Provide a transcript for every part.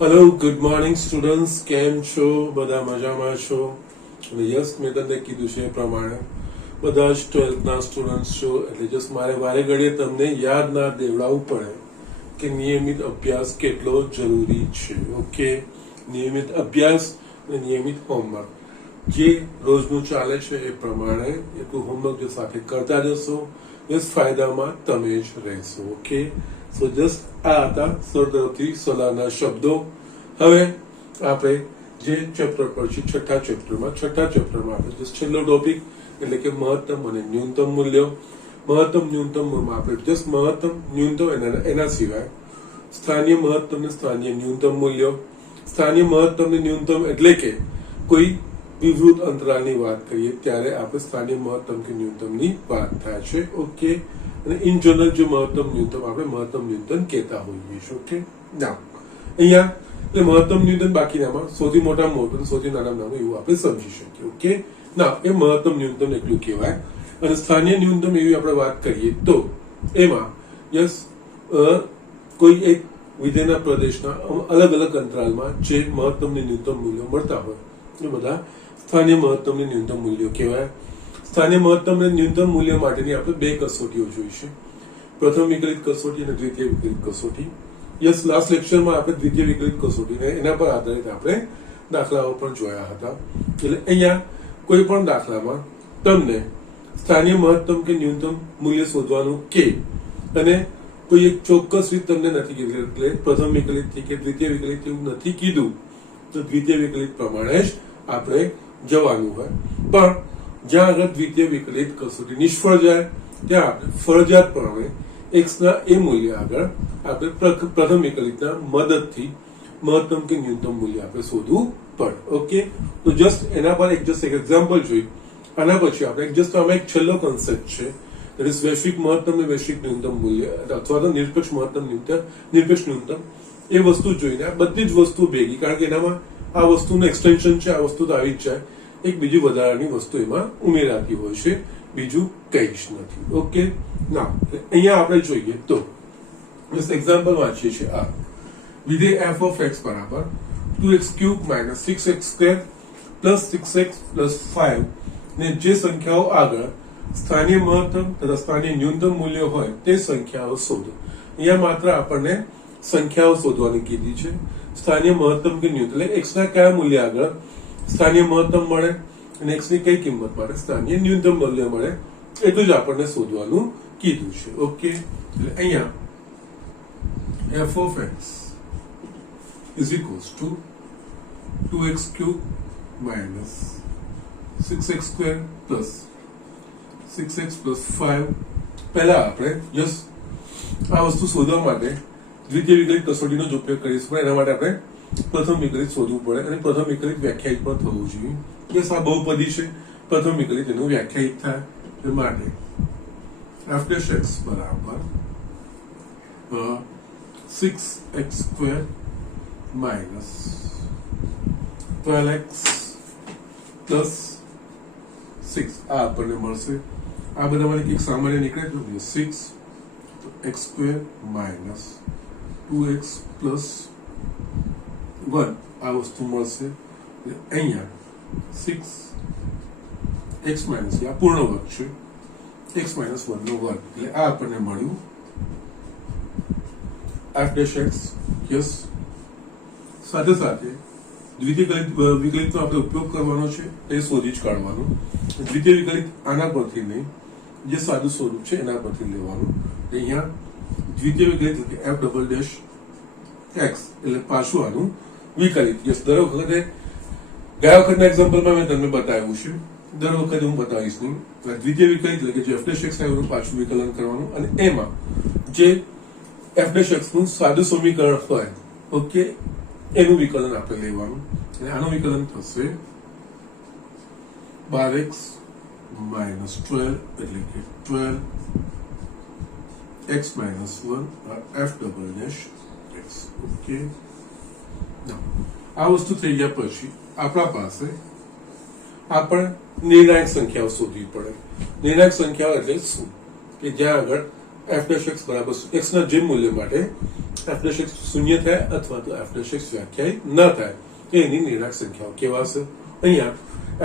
Hello good morning students, કેમ છો? બધા મજામાં છો? અને યસ, મેં તમને કીધું છે એ પ્રમાણે બધા જ 12th સ્ટુડન્ટ્સ છો, એટલે જસ્ટ મારે વારે ઘડીએ તમને યાદ ના દેવડાવવું પડે કે નિયમિત અભ્યાસ કેટલો જરૂરી છે. ઓકે, નિયમિત અભ્યાસ અને નિયમિત હોમવર્ક જે રોજનું ચાલે છે એ પ્રમાણે એટલું હોમવર્ક જો સાથે કરતા જશો એ ફાયદામાં તમે જ રહેશો. ઓકે, સો જસ્ટ આ હતા સર તરફથી સલાહના શબ્દો. હવે આપણે જે ચેપ્ટર પર છે છઠ્ઠા ચેપ્ટરમાં આપણે જસ્ટ છેલ્લો ટોપિક એટલે કે મહત્તમ અને ન્યૂનતમ મૂલ્યો. મહત્તમ આપણે જસ્ટ મહત્તમ ન્યૂનતમ એના સિવાય સ્થાનીય મહત્તમ ને સ્થાનીય ન્યૂનતમ મૂલ્યો. સ્થાનીય મહત્તમ ને ન્યૂનતમ એટલે કે કોઈ વિવૃત અંતરાલની વાત કરીએ ત્યારે આપણે સ્થાનીય મહત્તમ કે ન્યૂનતમની વાત થાય છે. ઓકે, અને ઇન જનરલ જે મહત્તમ ન્યૂનતમ આપણે મહત્તમ ન્યૂનતમ કહેતા હોઈએ છીએ. ઓકે, ના અહીંયા એટલે મહત્તમ ન્યૂનતમ બાકીનામાં સૌથી મોટા મોટું સૌથી નાના નાનું એવું આપણે સમજી શકીએ. ઓકે, ના એ મહત્તમ ન્યૂનતમ એટલું કહેવાય. અને સ્થાનીય ન્યૂનતમ એવી આપણે વાત કરીએ તો એમાં યસ કોઈ એક વિધેયના પ્રદેશના અલગ અલગ અંતરાલમાં જે મહત્તમ ને ન્યૂનતમ મૂલ્યો મળતા હોય એ બધા સ્થાનીય મહત્તમ ને ન્યૂનતમ મૂલ્યો કહેવાય. સ્થાનીય મહત્તમ અને ન્યૂનતમ મૂલ્ય માટેની આપણે બે કસોટીઓ જોઈ છે, પ્રથમ વિકલિત કસોટી અને દ્વિતીય વિકલિત કસોટી. યસ, લાસ્ટ લેક્ચરમાં આપણે દ્વિતીય વિકલિત કસોટી એના પર આધારિત આપણે દાખલાઓ પણ જોયા હતા. એટલે અહીંયા કોઈ પણ દાખલામાં તમને સ્થાનીય મહત્તમ કે ન્યૂનતમ મૂલ્ય શોધવાનું કે અને કોઈ એક ચોક્કસ રીત તમને નથી કીધું, એટલે પ્રથમ વિકલિત થી કે દ્વિતીય વિકલિત એવું નથી કીધું તો દ્વિતીય વિકલિત પ્રમાણે જ આપણે જવાનું હોય. પણ જ્યાં આગળ દ્વિતીય વિકલિત કસોટી નિષ્ફળ જાય ત્યાં આપણે ફરજિયાતપણે x ના એ મૂલ્ય આગળ આપણે પ્રથમ વિકલિતના મદદથી મહત્તમ કે ન્યૂનતમ મૂલ્ય આપણે શોધવું પડે. ઓકે, તો જસ્ટ એના પર એક એક્ઝામ્પલ જોઈ. આના પછી આપણે જસ્ટ આમાં એક છેલ્લો કોન્સેપ્ટ છે, દેટ ઇઝ વૈશ્વિક મહત્તમ અને વૈશ્વિક ન્યૂનતમ મૂલ્ય અથવા તો નિરપેક્ષ મહત્તમ નિરપેક્ષ ન્યૂનતમ એ વસ્તુ જોઈને આ બધી જ વસ્તુ ભેગી, કારણ કે એનામાં આ વસ્તુનું એક્સટેન્શન છે, આ વસ્તુ તો આવી જ જાય, એક બીજી વધારાની વસ્તુ એમાં ઉમેરાતી હોય છે, બીજું કઈ જ નથી. ઓકે, ના અહીંયા આપણે જોઈએ તો એક્ઝામ્પલ વાંચીએ છીએ. આ વિધેય f of x બરાબર 2x³ - 6x² + 6x + 5 ને જે સંખ્યાઓ આગળ સ્થાનીય મહત્તમ તથા સ્થાનીય ન્યૂનતમ મૂલ્યો હોય તે સંખ્યાઓ શોધો. અહીંયા માત્ર આપણને સંખ્યાઓ શોધવાની કીધી છે. સ્થાનીય મહત્તમ કે ન્યૂનતમ એટલે x ના કયા મૂલ્ય આગળ સ્થાનીય મહત્તમ મળે અને x ની કઈ કિંમત મળે સ્થાનીય ન્યૂનતમ મૂલ્ય મળે એટલું જ આપણને શોધવાનું કીધું છે. ઓકે, એટલે અહીંયા f of x is equals to 2x³ - 6x² plus 6x plus 5. પહેલા આપણે યસ આ વસ્તુ શોધવા માટે દ્વિતીય વિકલિત કસોટીનો જ ઉપયોગ કરીશું. એના માટે આપણે પ્રથમ વિકલિત શોધવું પડે અને પ્રથમ વિકલિત વ્યાખ્યાયિત પણ થવું જોઈએ. યસ, આ બહુપદી છે, પ્રથમ વિકલિત એનું વ્યાખ્યાયિત થાય એ માટે f' બરાબર 6x² - 12x plus 6 આ આપણને મળશે. આ બધામાંથી એક સામાન્ય નીકળે તો 6x² - 2x plus 1 આ વસ્તુ મળશે. અહીંયા 6x - આ પૂર્ણ વર્ગ છે, x - 1 નો વર્ગ, એટલે આ આપણને મળ્યું f'. યસ, સાથે સાથે દ્વિતીય વિકલિતનો આપણે ઉપયોગ કરવાનો છે, એ શોધી જ કાઢવાનું. દ્વિતીય વિકલિત આના પરથી નહીં, જે સાદું સ્વરૂપ છે એના પરથી લેવાનું. અહીંયા દ્વિતીય વિકલિત f'(x) એટલે પાછું આનું વિકલિત. યસ, દર વખતે ગયા વખતના એક્ઝામ્પલમાં મેં તમને બતાવ્યું છે, દર વખતે હું બતાવીશ નહીં. દ્વિતીય વિકલિત એટલે કે જે f'(x) એનું પાછું વિકલન કરવાનું અને એમાં જે f'(x) નું સાદું સમીકરણ હોય, ઓકે, એનું વિકલન આપણે લેવાનું. અને આનું વિકલન થશે 12x - 12 એટલે કે 12x - 1 f'(x). ઓકે, આ વસ્તુ થઈ ગયા પછી આપણા પાસે આપણે નિર્ણાયક સંખ્યાઓ શોધવી પડે. નિર્ણાયક સંખ્યાઓ એટલે શું કે જ્યાં આગળ એફ ડેશ એક્સ બરાબર એક્સ ના જે મૂલ્ય માટે એફ ડેશ એક્સ શૂન્ય થાય અથવા તો એફ ડેશ એક્સ વ્યાખ્યાયિત ન થાય એની નિર્ણાયક સંખ્યાઓ કેવા છે. અહીંયા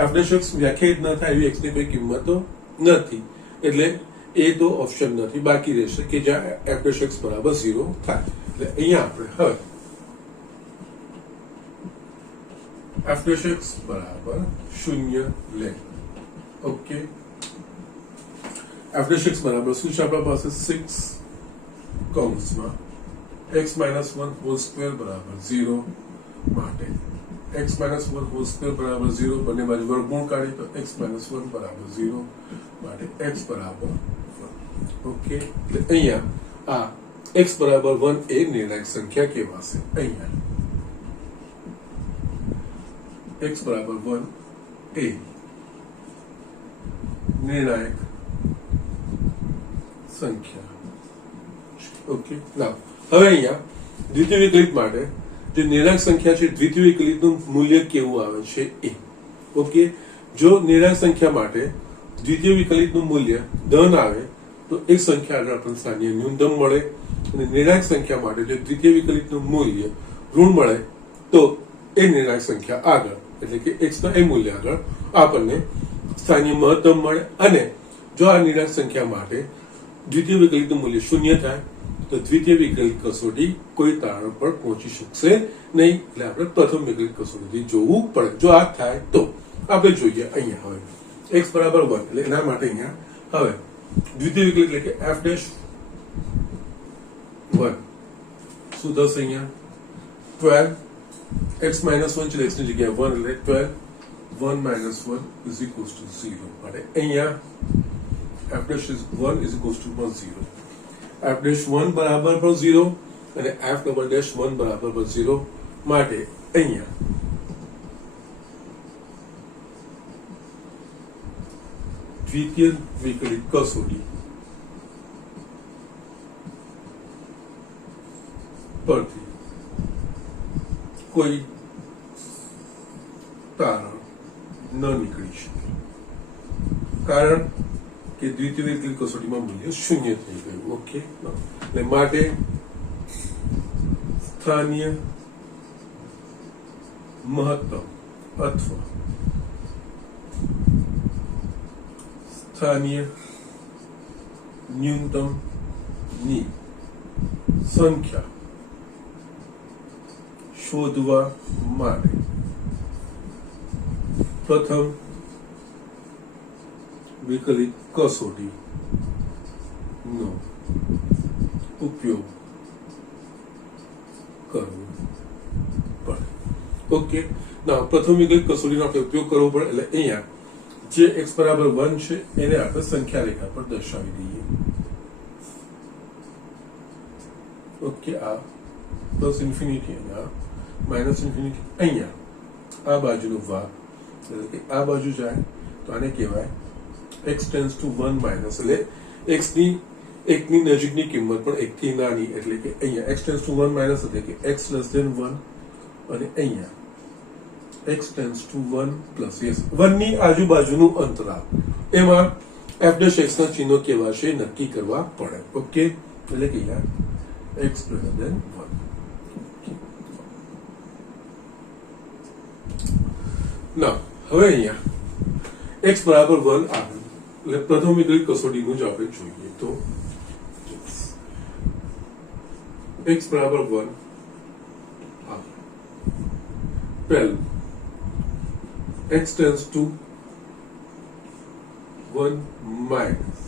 એફ ડેશ એક્સ વ્યાખ્યાયિત ન થાય એવી એક્સ ની કોઈ કિંમતો નથી, એટલે એ તો ઓપ્શન નથી, બાકી રહેશે કે જ્યાં એફ ડેશ એક્સ બરાબર 0 થાય. એટલે અહીંયા આપણે હવે એફ ડેશ એક્સ બરાબર 0 લે. ઓકે, એફ ડેશ એક્સ બરાબર શું છે આપણા પાસે 6 કૌંસમાં x માઇનસ 1 હોલ સ્ક્વેર બરાબર 0 માટે x માઇનસ 1 હોલ સ્ક્વેર બરાબર 0 બંને બાજુ વર્ગમૂળ કાઢી તો x માઇનસ 1 બરાબર 0 માટે x બરાબર 1. ઓકે, એટલે અહીંયા આ x બરાબર 1 એ નિર્ણાયક સંખ્યા કહેવાશે. અહીંયા x બરાબર 1 એ નિર્ણાયક સંખ્યા. ઓકે, ના હવે અહીંયા દ્વિતીય વિકલિત માટે જે નિર્ણાયક સંખ્યા છે દ્વિતીય વિકલિતનું મૂલ્ય કેવું આવે છે એ. ઓકે, જો નિર્ણાયક સંખ્યા માટે દ્વિતીય વિકલિતનું મૂલ્ય ધન આવે તો એક સંખ્યા આગળ આપણને સ્થાનીય ન્યૂનતમ મળે, અને નિર્ણાયક સંખ્યા માટે જો દ્વિતીય વિકલિતનું મૂલ્ય ઋણ મળે તો એ નિર્ણાયક સંખ્યા આગળ એટલે કે x ના એ મૂલ્ય આગળ આપણને સ્થાનીય મહત્તમ મળે. અને જો આ નિર્ણાયક સંખ્યા માટે દ્વિતીય વિકલિતનું મૂલ્ય શૂન્ય થાય તો દ્વિતીય વિકલિત કસોટી કોઈ તારણ પર પહોંચી શકશે નહીં, એટલે આપણે પ્રથમ વિકલિત કસોટીથી જોવું પડે. જો આ થાય તો આપણે જોઈએ અહીંયા હવે x બરાબર 1 એટલે એના માટે અહીંયા હવે દ્વિતીય વિકલિત એટલે કે f ડેશ 1 શું થશે અહીંયા 12 x માઇનસ 1 છે, x ની જગ્યાએ 1 એટલે 12 1 માઇનસ 1 ઇઝ ઇક્વલ્સ ટુ 0 માટે અહીંયા f dash is 1 is equals to 0. f dash 1 બરાબર પણ 0 અને f double dash 1 બરાબર પણ 0 માટે અહીંયા દ્વિતીય વિકલિત કસોટી પરથી કોઈ તારણ ન નીકળી શકે, કારણ કે દ્વિતીય વિકલિત કસોટીમાં મૂલ્ય શૂન્ય થઈ ગયું. ઓકે, એટલે માટે સ્થાનીય મહત્તમ અથવા સ્થાનીય ન્યૂનતમ ની સંખ્યા શોધવા માટે પ્રથમ વિકલિત કસોટી નો ઉપયોગ કરવો પડે. ઓકે, ના પ્રથમ વિકલિત કસોટીનો આપણે ઉપયોગ કરવો પડે એટલે અહીંયા જે x બરાબર 1 છે એને આપણે સંખ્યા રેખા પર દર્શાવી દઈએ. ઓકે, આ પ્લસ ઇન્ફિનિટી અહીંયા માઇનસ ઇન્ફિનિટી અહીંયા આ બાજુનો ભાગ એટલે કે આ બાજુ જાય તો આને કહેવાય x ટેન્ડ્સ ટુ 1 માઇનસ, એટલે x ની એકની નજીકની કિંમત પણ 1 થી નાની એટલે કે અહીંયા x ટેન્ડ્સ ટુ 1 માઇનસ એટલે કે x લેસ ધેન 1 અને અહીંયા x ટેન્ડ્સ ટુ 1 પ્લસ 1 ની આજુબાજુનું અંતરાલ એમાં f ડેશ x ના ચિહ્નો કેવા છે નક્કી કરવા પડે. ઓકે, એટલે કે અહીંયા x ગ્રેટર ધેન 1. ના હવે અહીંયા x બરાબર 1 આવે એટલે પ્રથમ વિકલિત કસોટીનું જ આપણે જોઈએ તો x બરાબર 1 આવે પહેલું x tends to 1 minus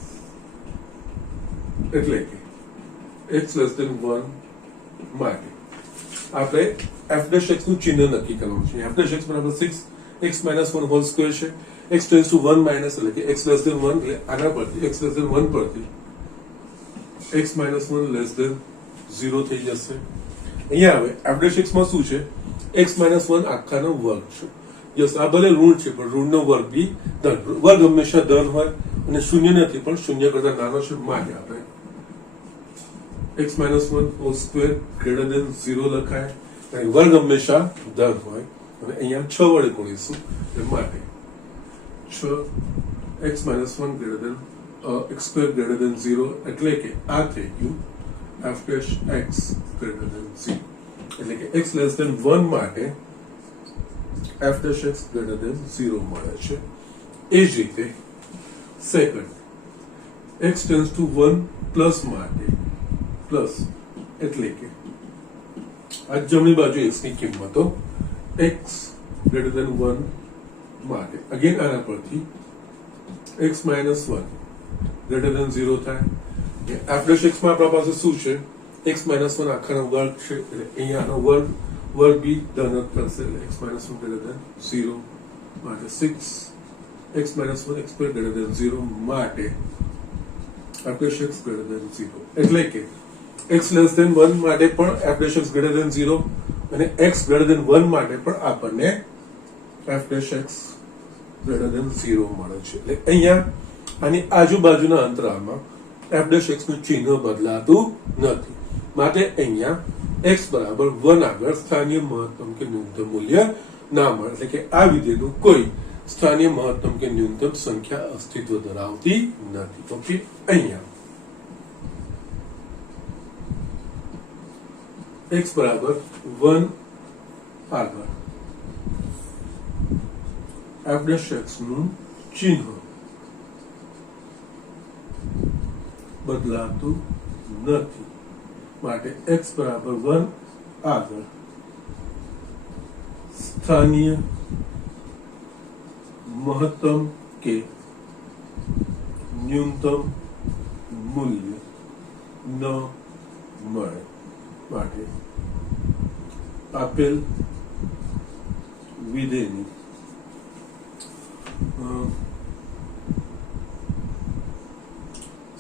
એટલે કે x less than 1 માટે આપણે f dash x નું ચિહ્ન નક્કી કરવાનું છે. f dash x બરાબર 6 x minus 1 હોલ સ્ક્વેર છે, x tends to 1 minus એટલે કે x less than 1 એટલે આના પરથી x less than 1 પરથી x minus 1 less than 0 થઈ જશે. અહીંયા હવે f dash x માં શું છે x minus 1 આખાનો વર્ગ છે. યસ, આ ભલે ઋણ છે પણ ઋણનો વર્ગ બી ધન, વર્ગ હંમેશા ધન હોય અને શૂન્ય નથી પણ શૂન્ય કરતા નાનો છે માટે આપણે x minus 1 whole square greater than 0 લખાય અને વર્ગ હંમેશા ધન હોય અને અહીંયા 6 વડે ગુણીશું એટલે માટે 6 x minus 1 greater than x square greater than 0 એટલે કે આ થઈ ગયું f dash x greater than 0 એટલે કે x લેસ ધેન 1 માટે f dash x greater than 0 મળે છે. એ જ રીતે second x tends to 1 plus માટે પ્લસ એટલે કે આ જમણી બાજુ x ની કિંમતો x ગ્રેટર ધેન 1 માટે અગેન આના પરથી x માઇનસ 1 ગ્રેટર ધેન 0 થાય. f ડેશ x માં આપણા પાસે શું છે x માઇનસ 1 આખાનો વર્ગ છે એટલે અહીંયાનો વર્ગ બી ધન જ થશે એટલે x માઇનસ 1 ગ્રેટર ધેન 0 માટે 6 x minus 1 x square greater than 0 માટે f dash x greater than 0 એટલે કે x લેસ ધેન 1 માટે પણ f dash x greater than 0 અને x ગ્રેટર ધેન 1 માટે પણ આપણને f dash x greater than 0 મળે છે. એટલે અહીંયા આની આજુબાજુના અંતરાલમાં f ડેશ x નું ચિહ્ન બદલાતું નથી માટે અહીંયા x બરાબર 1 આગળ સ્થાનીય મહત્તમ કે ન્યૂનતમ મૂલ્ય ના મળે એટલે કે આ વિધેયનું કોઈ સ્થાનીય મહત્તમ કે ન્યૂનતમ સંખ્યા અસ્તિત્વ ધરાવતી નથી. ઓકે, અહીંયા x બરાબર 1 આગળ f ડેશ x નું ચિહ્ન બદલાતું નથી માટે x બરાબર 1 આગળ સ્થાનીય મહત્તમ કે ન્યૂનતમ મૂલ્ય ન મળે માટે આપેલ વિધેયની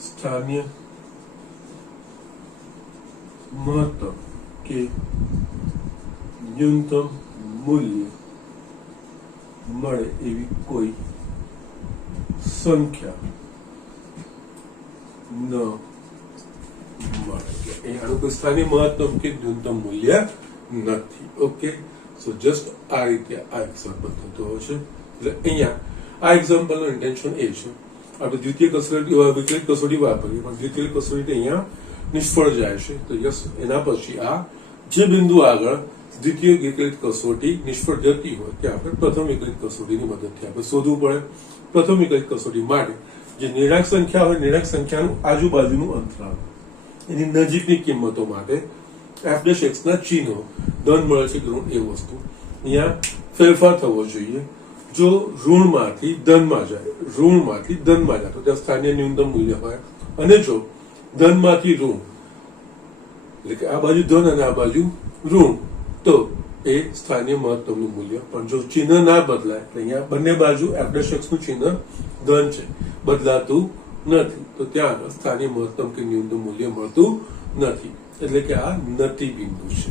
સ્થાનીય મહત્તમ કે ન્યૂનતમ મૂલ્ય મળે એવી કોઈ સંખ્યા ન મળે. આનું કોઈ સ્થાનીય મહત્તમ કે ન્યૂનતમ મૂલ્ય નથી. ઓકે, સો જસ્ટ આ રીતે આ એક્ઝામ્પલ થતો હોય છે. એટલે અહીંયા આ એક્ઝામ્પલ નું ઇન્ટેન્શન એ છે આપણે દ્વિતીય કસોટી વિકલિત કસોટી વાપરીએ પણ દ્વિતીય કસોટી અહીંયા નિષ્ફળ જાય છે તો યસ એના પછી આ જે બિંદુ આગળ દ્વિતીય વિકલિત કસોટી નિષ્ફળ જતી હોય ત્યાં આપણે પ્રથમ વિકલિત કસોટીની મદદથી આપણે શોધવું પડે. પ્રથમ વિકલિત કસોટી માટે જે નિર્ણાયક સંખ્યા હોય નિર્ણાયક સંખ્યાનું આજુબાજુનું અંતરાલ એની નજીકની કિંમતો માટે f ડેશ x ના ચિહ્નો ધન મળે છે કે ઋણ એ વસ્તુ અહીંયા ફેરફાર થવો જોઈએ. જો ઋણમાંથી ધનમાં જાય તો ત્યાં સ્થાનીય ન્યૂનતમ મૂલ્ય હોય અને જો ધનમાંથી ઋણ એટલે કે આ બાજુ ધન અને આ બાજુ ઋણ તો એ સ્થાનીય મહત્તમનું મૂલ્ય. પણ જો ચિહ્ન ના બદલાય એટલે અહીંયા બંને બાજુ f ડેશ x નું ચિહ્ન ધન છે બદલાતું નથી તો ત્યાં સ્થાનીય મહત્તમ કે ન્યૂનતમ મૂલ્ય મળતું નથી એટલે કે આ નતી બિંદુ છે.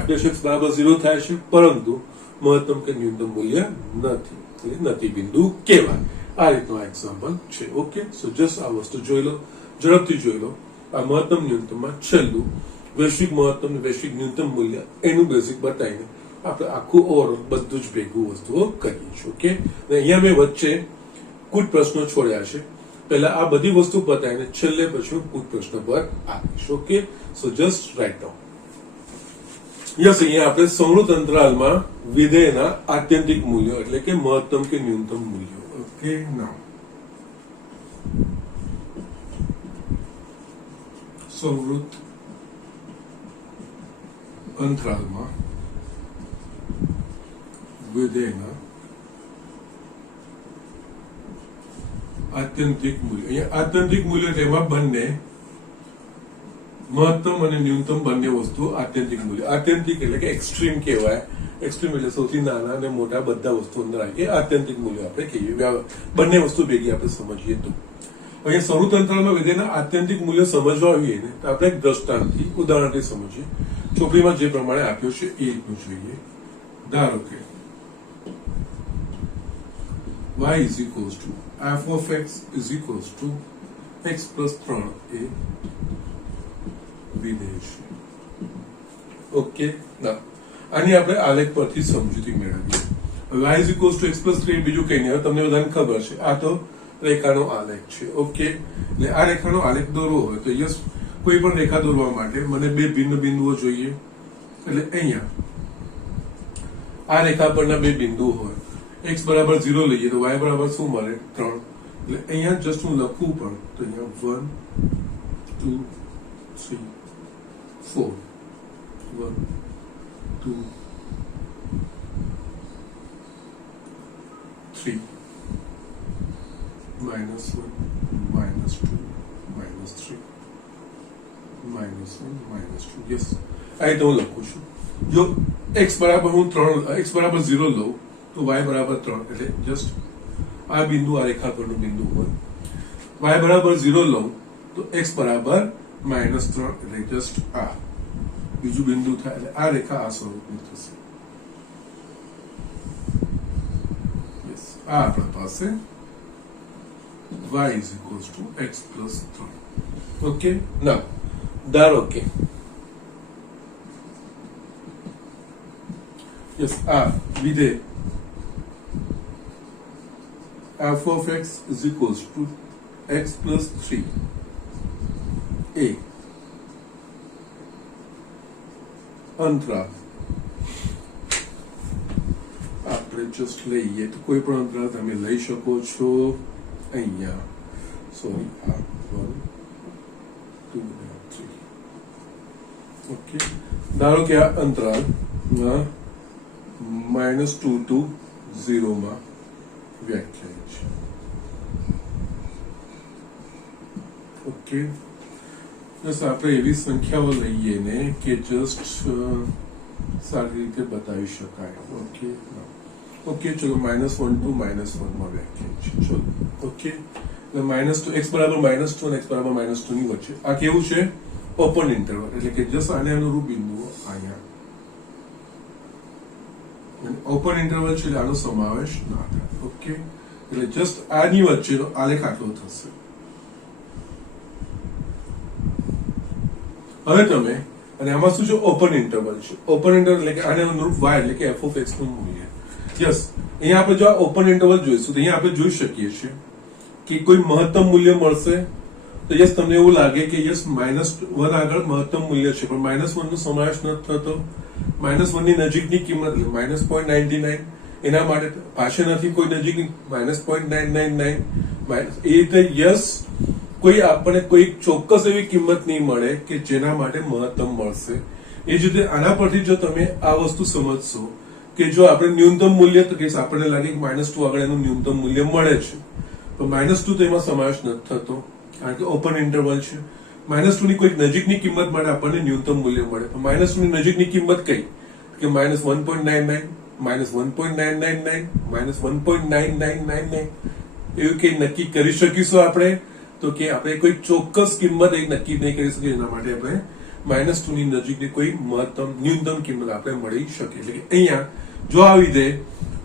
f ડેશ x બરાબર 0 થાય છે પરંતુ મહત્તમ કે ન્યૂનતમ મૂલ્ય નથી એટલે નતી બિંદુ કહેવાય. આ રીતનું આ એક્ઝામ્પલ છે. ઓકે, સો જસ્ટ આ વસ્તુ જોઈ લો, ઝડપથી જોઈ લો. આ મહત્તમ ન્યૂનતમમાં છેલ્લું વૈશ્વિક મહત્તમ વૈશ્વિક ન્યૂનતમ મૂલ્ય એનું બેઝિક બતાવીને આપણે આખું ઓવરઓલ બધું જ ભેગું વસ્તુઓ કરીએ છીએ. ઓકે, અહીંયા મેં વચ્ચે કુछ પ્રશ્નો છોડ્યા છે. પહેલા આ બધી વસ્તુ બતાવીને છેલ્લે પછી કુछ પ્રશ્ન પર આવીશ. ઓકે, સો જસ્ટ રાઇટ ડાઉન. યસ, અહીંયા આપણે સંવૃત અંતરાલમાં વિધેયના આત્યંતિક મૂલ્યો એટલે કે મહત્તમ કે ન્યૂનતમ મૂલ્યો. ઓકે, નાઉ સંવૃત અંતરાલમાં વિધેયના આત્યંતિક મૂલ્ય. અહીંયા આત્યંતિક મૂલ્ય તેમાં બંને મહત્તમ અને ન્યૂનતમ બંને વસ્તુ આત્યંતિક મૂલ્ય. આત્યંતિક એટલે કે એક્સ્ટ્રીમ કહેવાય. એક્સ્ટ્રીમ એટલે સૌથી નાના અને મોટા બધા વસ્તુ અંદર આવી કે આત્યંતિક મૂલ્ય આપણે કહીએ. બંને વસ્તુ ભેગી આપણે સમજીએ તો અહીંયા સંવૃત અંતરાલમાં વિધેયના આત્યંતિક મૂલ્ય સમજવા આવીએ ને તો આપણે એક દ્રષ્ટાંતથી ઉદાહરણથી સમજીએ. ચોપડીમાં જે પ્રમાણે આપ્યો છે એ રીતનું જોઈએ. ધારો કે y is equals to f of x is equals to x plus 3 એ વિધેય છે. ઓકે, ના આની આપણે આલેખ પરથી સમજૂતી મેળવીએ. y is equals to x plus 3 બીજું કઈ નહીં. હવે તમને બધાને ખબર છે આ તો રેખાનો આલેખ છે. ઓકે, એટલે આ રેખાનો આલેખ દોરવો હોય તો યસ, કોઈ પણ રેખા દોરવા માટે મને બે ભિન્ન બિંદુઓ જોઈએ. એટલે અહીંયા આ રેખા પરના બે બિંદુઓ હોય, x બરાબર 0 લઈએ તો y બરાબર શું મળે? 3. એટલે અહીંયા જસ્ટ હું લખું પણ તો અહીંયા 1 2 3 4 1 2 3 -1 -2 -3 -1 -2. યસ, આ રીતે હું લખું છું. જો x બરાબર હું 0 લઉં તો y બરાબર 3, એટલે જસ્ટ આ બિંદુ આ રેખા પરનું બિંદુ હોય. y બરાબર 0 લઉં તો x બરાબર -3, એટલે જસ્ટ આ બીજું બિંદુ થાય. એટલે આ રેખા આ સ્વરૂપની થશે. યસ, આ આપણા પાસે y is equals to x plus 3. Okay, now ધારો કે યસ, આ વિધેય f of x is equals to x plus 3 a અંતરાલ આપણે જસ્ટ લઈએ તો કોઈ પણ અંતરાલ તમે લઈ શકો છો. અહીંયા સોરી, આ 1 2 3. ઓકે, ધારો કે આ અંતરાલ -2 to 0 માં વ્યાખ્યાયિત છે. ઓકે, બસ આપણે એવી સંખ્યાઓ લઈએ ને કે જસ્ટ સારી રીતે બતાવી શકાય. ઓકે ઓકે, ચલો -1 to -1 માં વ્યાખ્યાયિત છે. ચલો ઓકે, એટલે x બરાબર -2 અને x બરાબર -2 ની વચ્ચે આ કેવું છે? Open interval. એટલે કે જસ્ટ આને અનુરૂપ બિંદુઓ અહીંયા ઓપન ઇન્ટરવલ છે, એટલે આનો સમાવેશ ના થાય. ઓકે, એટલે જસ્ટ આની વચ્ચેનો આલેખ આટલો થશે. હવે તમે, અને આમાં શું છે? ઓપન ઇન્ટરવલ છે. ઓપન ઇન્ટરવલ એટલે કે આને અનુરૂપ y એટલે કે f of x નું મૂલ્ય. યસ, અહીંયા આપણે જો આ ઓપન ઇન્ટરવલ જોઈશું તો અહીંયા આપણે જોઈ શકીએ છીએ કે કોઈ મહત્તમ મૂલ્ય મળશે. તો યસ, તમને એવું લાગે કે યસ -1 આગળ મહત્તમ મૂલ્ય છે, પણ -1 નો સમાવેશ નથી થતો. -1 ની નજીકની કિંમત એટલે -0.99, એના માટે પાછળથી કોઈ નજીકની -0.999. એ રીતે યસ, કોઈ આપણને કોઈ ચોક્કસ એવી કિંમત નહીં મળે કે જેના માટે મહત્તમ મળશે. એ જ રીતે આના પરથી જો તમે આ વસ્તુ સમજશો કે જો આપણે ન્યૂનતમ મૂલ્ય, તો કે આપણને લાગે કે -2 આગળ એનું ન્યૂનતમ મૂલ્ય મળે છે, તો -2 તો એમાં સમાવેશ નથી થતો કારણ કે ઓપન ઇન્ટરવલ છે. -2 ની કોઈક નજીકની કિંમત માટે આપણને ન્યૂનતમ મૂલ્ય મળે. તો -2 ની નજીકની કિંમત કઈ? કે -1.99 -1.999 -1.9999 એવું કઈ નક્કી કરી શકીશું આપણે? તો કે આપણે કોઈ ચોક્કસ કિંમત એક નક્કી નહીં કરી શકીએ. એના માટે આપણે -2 ની નજીકની કોઈ ન્યૂનતમ કિંમત આપણે મળી શકે. એટલે કે અહીંયા જો આ વિધેય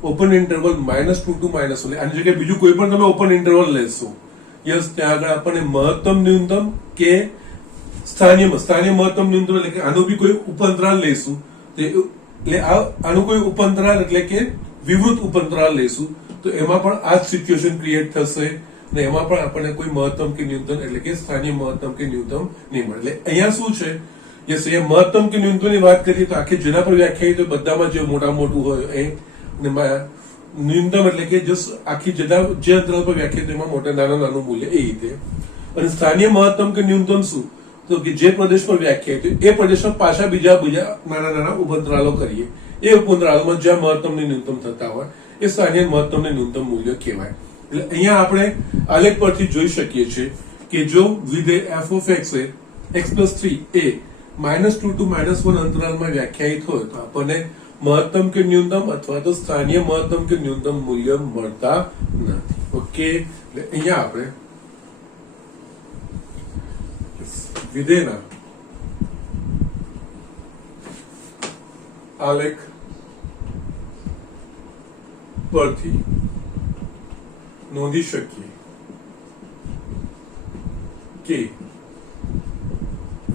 ઓપન ઇન્ટરવલ -2 to -1, આની જગ્યાએ બીજું કોઈ પણ તમે ઓપન ઇન્ટરવલ લેશો, યસ, ત્યાં આગળ આપણને મહત્તમ ન્યૂનતમ કે સ્થાનીય મહત્તમ ન્યૂનતમ એટલે કે આનો બી કોઈ ઉપઅંતરાલ લેશું, એટલે આનું કોઈ ઉપઅંતરાલ એટલે કે વિવૃત ઉપઅંતરાલ લેશું તો એમાં પણ આ જ સિચ્યુએશન ક્રિએટ થશે ને એમાં પણ આપણને કોઈ મહત્તમ કે ન્યૂનતમ એટલે કે સ્થાનીય મહત્તમ કે ન્યૂનતમ નહીં મળે. એટલે અહીંયા શું છે? યસ, એ મહત્તમ કે ન્યૂનતમની વાત કરીએ તો આખી જેના પર વ્યાખ્યાયિત હોય બધામાં જે મોટું હોય એ, ન્યૂનતમ એટલે કે જસ્ટ આખી જે અંતરાલ પર વ્યાખ્યાયિત એમાં મોટા નાનું મૂલ્ય એ રીતે. અને સ્થાનીય મહત્તમ કે ન્યૂનતમ શું? તો કે જે પ્રદેશ પર વ્યાખ્યાયિત હોય એ પ્રદેશમાં પાછા બીજા નાના ઉપઅંતરાલો કરીએ, એ ઉપઅંતરાલોમાં જ્યાં મહત્તમ ને ન્યૂનતમ થતા હોય એ સ્થાનીય મહત્તમ ને ન્યૂનતમ મૂલ્ય કહેવાય. એટલે અહીંયા આપણે આલેખ પરથી જોઈ શકીએ છીએ કે જો વિધેય f of x A x plus 3 A -2 to -1 અંતરાલમાં વ્યાખ્યાયિત હોય તો આપણને મહત્તમ કે ન્યૂનતમ અથવા તો સ્થાનીય મહત્તમ કે ન્યૂનતમ મૂલ્ય મળતા નથી. ઓકે, એટલે અહીંયા આપણે વિધેયના આલેખ પરથી નોંધી શકીએ કે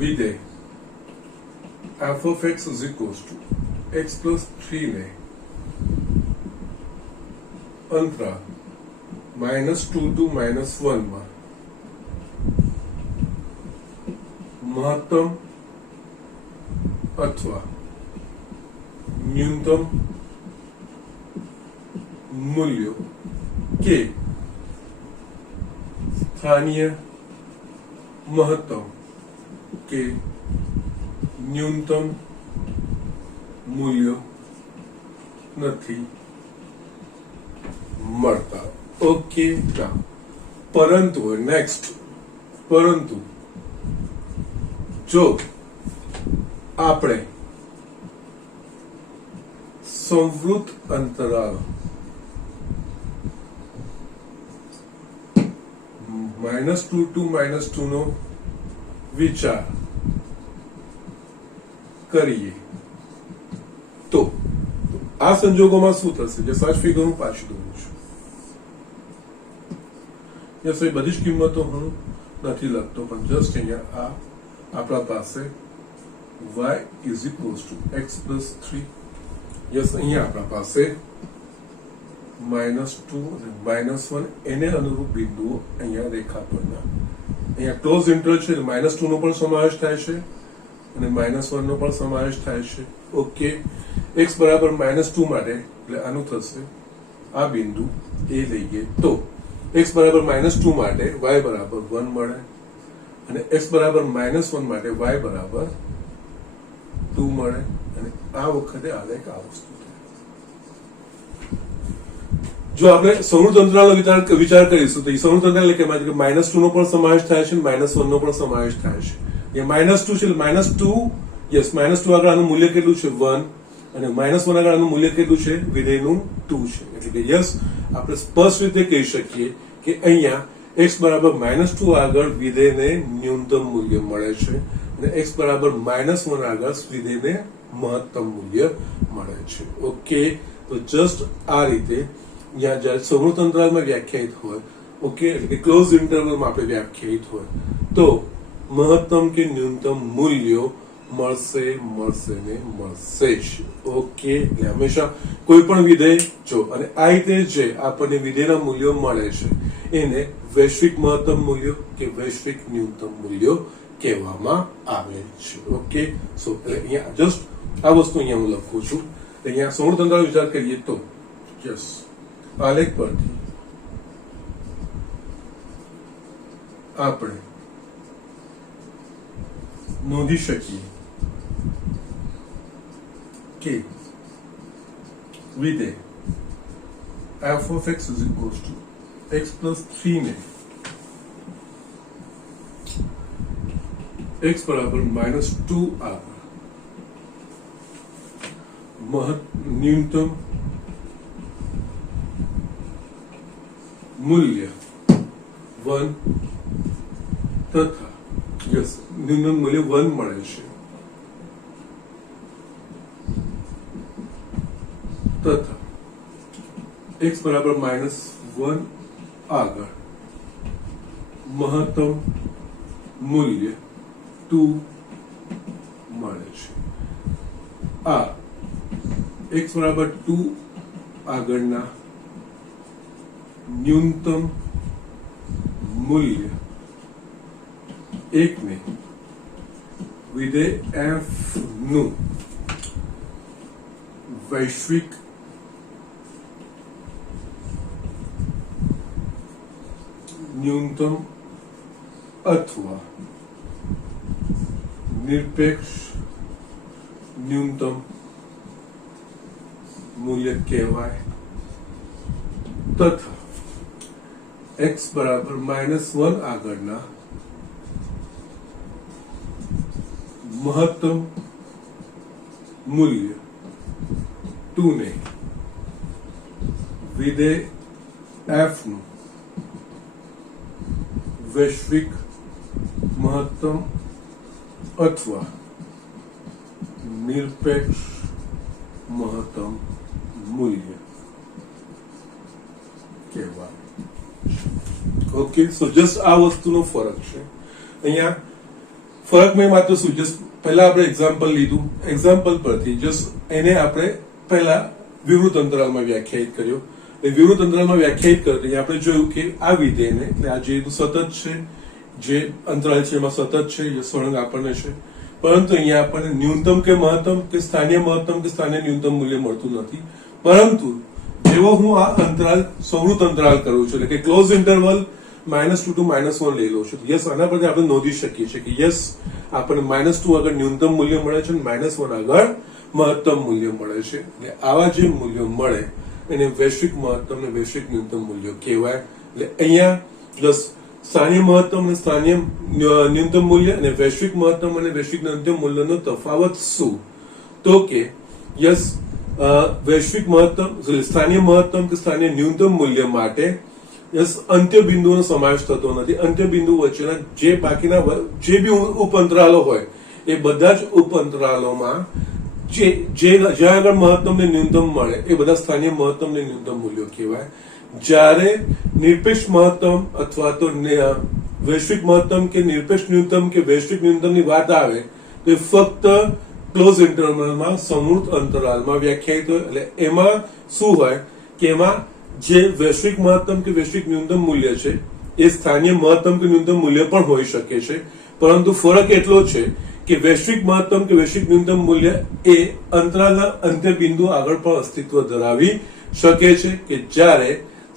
વિધેય f of x is equals to x plus 3 ને અંતરાલ -2 to -1 માં મહત્તમ અથવા ન્યૂનતમ મૂલ્યો કે સ્થાनीय મહત્તમ કે ન્યૂનતમ મૂલ્યો નથી મળતા. ઓકે, પરંતુ નેક્સ્ટ, પરંતુ જો આપણે સંવૃત અંતરાલ -2 to -2 નો વિચાર કરીએ તો આ સંજોગોમાં શું થશે? જે સર્ચ ફિગર હું પાછી દઉં છું. યસ, એ બધી જ કિંમતો હું નથી લખતો, પણ જસ્ટ અહીંયા આપણા પાસે y is equals to x plus 3. Yes, અહીંયા આપણા પાસે -2 અને -1 એને અનુરૂપ બિંદુઓ અહીંયા રેખા પરના, અહીંયા ક્લોઝ ઇન્ટરવલ છે, -2 નો પણ સમાવેશ થાય છે અને -1 નો પણ સમાવેશ થાય છે. ઓકે, x બરાબર -2 માટે એટલે આનું થશે આ બિંદુ એ લઈએ તો x બરાબર -2 માટે y બરાબર 1 મળે અને x બરાબર -1 માટે y બરાબર 2 મળે અને આ વખતે આલેખ આ વસ્તુ. જો આપણે સંવૃત અંતરાલનો વિચાર કરીશું તો સંવૃત અંતરાલ એટલે કે -2 નો પણ સમાવેશ થાય છે, -1 નો પણ સમાવેશ થાય છે. એ -2 છે, -2 યસ, -2 આગળ આનું મૂલ્ય કેટલું છે? 1 અને -1 આગળ આનું મૂલ્ય કેટલું છે? વિધેયનું 2 છે. એટલે કે યસ, આપણે સ્પષ્ટ રીતે કહી શકીએ કે અહીંયા x બરાબર -2 આગળ વિધેયને ન્યૂનતમ મૂલ્ય મળે છે અને x બરાબર -1 આગળ વિધેયને મહત્તમ મૂલ્ય મળે છે. ઓકે, તો જસ્ટ આ રીતે જ્યારે સંવૃત અંતરાલમાં વ્યાખ્યાયિત હોય, ઓકે, એટલે કે ક્લોઝ ઇન્ટરવલમાં આપણે વ્યાખ્યાયિત હોય તો મહત્તમ કે ન્યૂનતમ મૂલ્યો મળશે ને મળશે જ. ઓકે, એટલે હંમેશા કોઈ પણ વિધેય જો અને આ રીતે જે આપણને વિધેયના મૂલ્યો મળે છે એને વૈશ્વિક મહત્તમ મૂલ્યો કે વૈશ્વિક ન્યૂનતમ મૂલ્યો કહેવામાં આવે છે. ઓકે, સો અહીંયા જસ્ટ આ વસ્તુ અહીંયા હું લખું છું. અહીંયા સંવૃત અંતરાલ વિચાર કરીએ તો યસ, આલેખ પરથી આપણે નોંધી શકીએ કે વિધેય f of x is equals to x plus 3 ને x બરાબર -2 આગળ ન્યૂનતમ મૂલ્ય 1 તથા યસ, ન્યૂનતમ મૂલ્ય 1 મળે છે તથા x બરાબર -1 આગળ મહત્તમ મૂલ્ય 2 મળે છે. આ x બરાબર 2 આગળના ન્યૂનતમ મૂલ્ય 1 ને વિધેય f નું વૈશ્વિક ન્યૂનતમ અથવા નિરપેક્ષ ન્યૂનતમ મૂલ્ય કહેવાય તથા x બરાબર -1 આગળના મહત્તમ મૂલ્ય 2 ને વિધેય f નું વૈશ્વિક મહત્તમ અથવા નિરપેક્ષ મહત્તમ મૂલ્ય કહેવાય. ઓકે, સો જસ્ટ આ વસ્તુનો ફરક છે. અહીંયા ફરક મેં માત્ર શું, જસ્ટ પહેલા આપણે એક્ઝામ્પલ લીધું, એક્ઝામ્પલ પરથી જસ્ટ એને આપણે પહેલા વિવૃત અંતરાલમાં વ્યાખ્યાયિત કર્યો. વિવૃત અંતરાલમાં વ્યાખ્યાયિત કરતી આપણે જોયું કે આ વિધેયને એટલે આ જે સતત છે, જે અંતરાલ છે એમાં સતત છે, જે સળંગ આપણને છે, પરંતુ અહીંયા આપણને ન્યૂનતમ કે મહત્તમ કે સ્થાનીય મહત્તમ કે સ્થાનીય ન્યૂનતમ મૂલ્ય મળતું નથી. પરંતુ જેવો હું આ અંતરાલ સંવૃત અંતરાલ કરું છું એટલે કે ક્લોઝ ઇન્ટરવલ -2 to -1 લઈ લઉં છું, યસ આના પરથી આપણે નોંધી શકીએ છીએ કે યસ આપણને -2 આગળ ન્યૂનતમ મૂલ્ય મળે છે અને -1 આગળ મહત્તમ મૂલ્ય મળે છે. એટલે આવા જે મૂલ્યો મળે એને વૈશ્વિક મહત્તમ અને વૈશ્વિક ન્યૂનતમ મૂલ્યો કહેવાય. એટલે અહીંયા પ્લસ સ્થાનીય મહત્તમ અને સ્થાનીય ન્યૂનતમ મૂલ્ય અને વૈશ્વિક મહત્તમ અને વૈશ્વિક ન્યૂનતમ મૂલ્યનો તફાવત શું? તો કે યસ વૈશ્વિક મહત્તમ સ્થાનીય મહત્તમ કે સ્થાનીય ન્યૂનતમ મૂલ્ય માટે યસ અંત્ય બિંદુનો સમાવેશ થતો નથી. અંત્ય બિંદુ વચ્ચેના જે બાકીના જે બી ઉપઅંતરાલો હોય એ બધા જ ઉપઅંતરાલોમાં જ્યાં આગળ મહત્તમ ને ન્યૂનતમ મળે એ બધા સ્થાનીય મહત્તમ ને ન્યૂનતમ મૂલ્યો કહેવાય. જ્યારે નિરપેક્ષ મહત્તમ અથવા તો વૈશ્વિક મહત્તમ કે નિરપેક્ષ ન્યૂનતમ કે વૈશ્વિક ન્યૂનતમની વાત આવે તો એ ફક્ત ક્લોઝ ઇન્ટરવલમાં સંવૃત અંતરાલમાં વ્યાખ્યાયિત હોય. એટલે એમાં શું હોય કે એમાં જે વૈશ્વિક મહત્તમ કે વૈશ્વિક ન્યૂનતમ મૂલ્ય છે એ સ્થાનીય મહત્તમ કે ન્યૂનતમ મૂલ્ય પણ હોઈ શકે છે, પરંતુ ફરક એટલો છે કે વૈશ્વિક મહત્તમ કે વૈશ્વિક ન્યૂનતમ મૂલ્ય એ અંતરાલના અંત્ય બિંદુ આગળ પણ અસ્તિત્વ ધરાવી શકે છે કે જ્યારે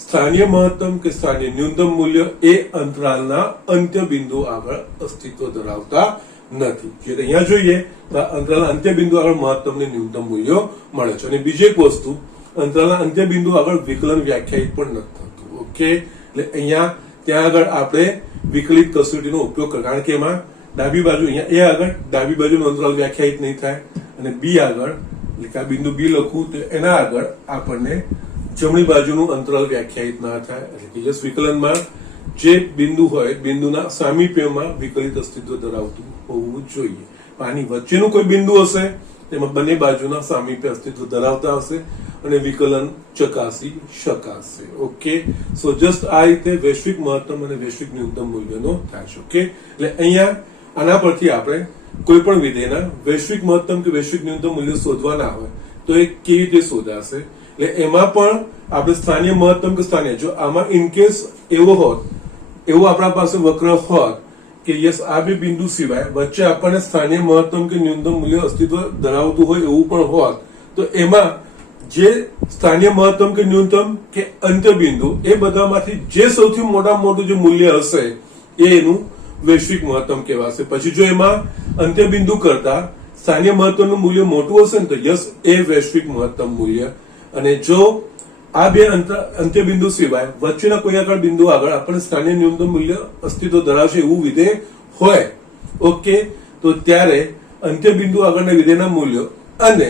સ્થાનીય મહત્તમ કે સ્થાનીય ન્યૂનતમ મૂલ્ય એ અંતરાલના અંત્ય બિંદુ આગળ અસ્તિત્વ ધરાવતા નથી. એટલે અહીંયા જોઈએ તો અંતરાલના અંત્ય બિંદુ આગળ મહત્તમ ને ન્યૂનતમ મૂલ્યો મળે છે. અને બીજી એક વસ્તુ, અંતરાલના અંત્ય બિંદુ આગળ વિકલન વ્યાખ્યાયિત પણ નથી થતું. ઓકે, એટલે અહીંયા ત્યાં આગળ આપણે વિકલિત કસોટીનો ઉપયોગ કરીએ, કારણ કે એમાં ડાબી બાજુ અહીંયા એ આગળ ડાબી બાજુનો અંતરાલ વ્યાખ્યાયિત નહીં થાય અને બી આગળ એટલે કે આ બિંદુ બી લખવું તો એના આગળ આપણને જમણી બાજુનું અંતરાલ વ્યાખ્યાયિત ના થાય. એટલે કે જસ વિકલનમાં જે બિંદુ હોય બિંદુના સામીપ્યમાં વિકલિત અસ્તિત્વ ધરાવતું હોવું જોઈએ. આની વચ્ચેનું કોઈ બિંદુ હશે તેમાં બંને બાજુના સામીપ્ય અસ્તિત્વ ધરાવતા હશે અને વિકલન ચકાસી શકાશે. ઓકે, સો જસ્ટ આ રીતે વૈશ્વિક મહત્તમ અને વૈશ્વિક ન્યૂનતમ મૂલ્યનો થાય છે. ઓકે, એટલે અહીંયા આના પરથી આપણે કોઈ પણ વિધેયના વૈશ્વિક મહત્તમ કે વૈશ્વિક ન્યૂનતમ મૂલ્ય શોધવાના હોય તો એ કેવી રીતે શોધાશે? એટલે એમાં પણ આપણે સ્થાનીય મહત્તમ કે સ્થાનીય, જો આમાં ઇનકેસ એવો હોત, એવું આપણા પાસે વક્ર હોત કે યસ આ બે બિંદુ સિવાય વચ્ચે આપણને સ્થાનીય મહત્તમ કે ન્યૂનતમ મૂલ્ય અસ્તિત્વ ધરાવતું હોય એવું પણ હોત તો એમાં જે સ્થાનીય મહત્તમ કે ન્યૂનતમ કે અંત્ય બિંદુ એ બધામાંથી જે સૌથી મોટામાં મોટું જે મૂલ્ય હશે એ એનું વૈશ્વિક મહત્તમ કહેવાશે. પછી જો એમાં અંત્ય બિંદુ કરતા સ્થાનીય મહત્તમનું મૂલ્ય મોટું હશે ને તો યસ એ વૈશ્વિક મહત્તમ મૂલ્ય. અને જો આ બે અંત્ય બિંદુ સિવાય વચ્ચેના કોઈ આગળ બિંદુ આગળ આપણને સ્થાનીય ન્યૂનતમ મૂલ્ય અસ્તિત્વ ધરાવશે એવું વિધેય હોય, ઓકે, તો ત્યારે અંત્ય બિંદુ આગળના વિધેયના મૂલ્યો અને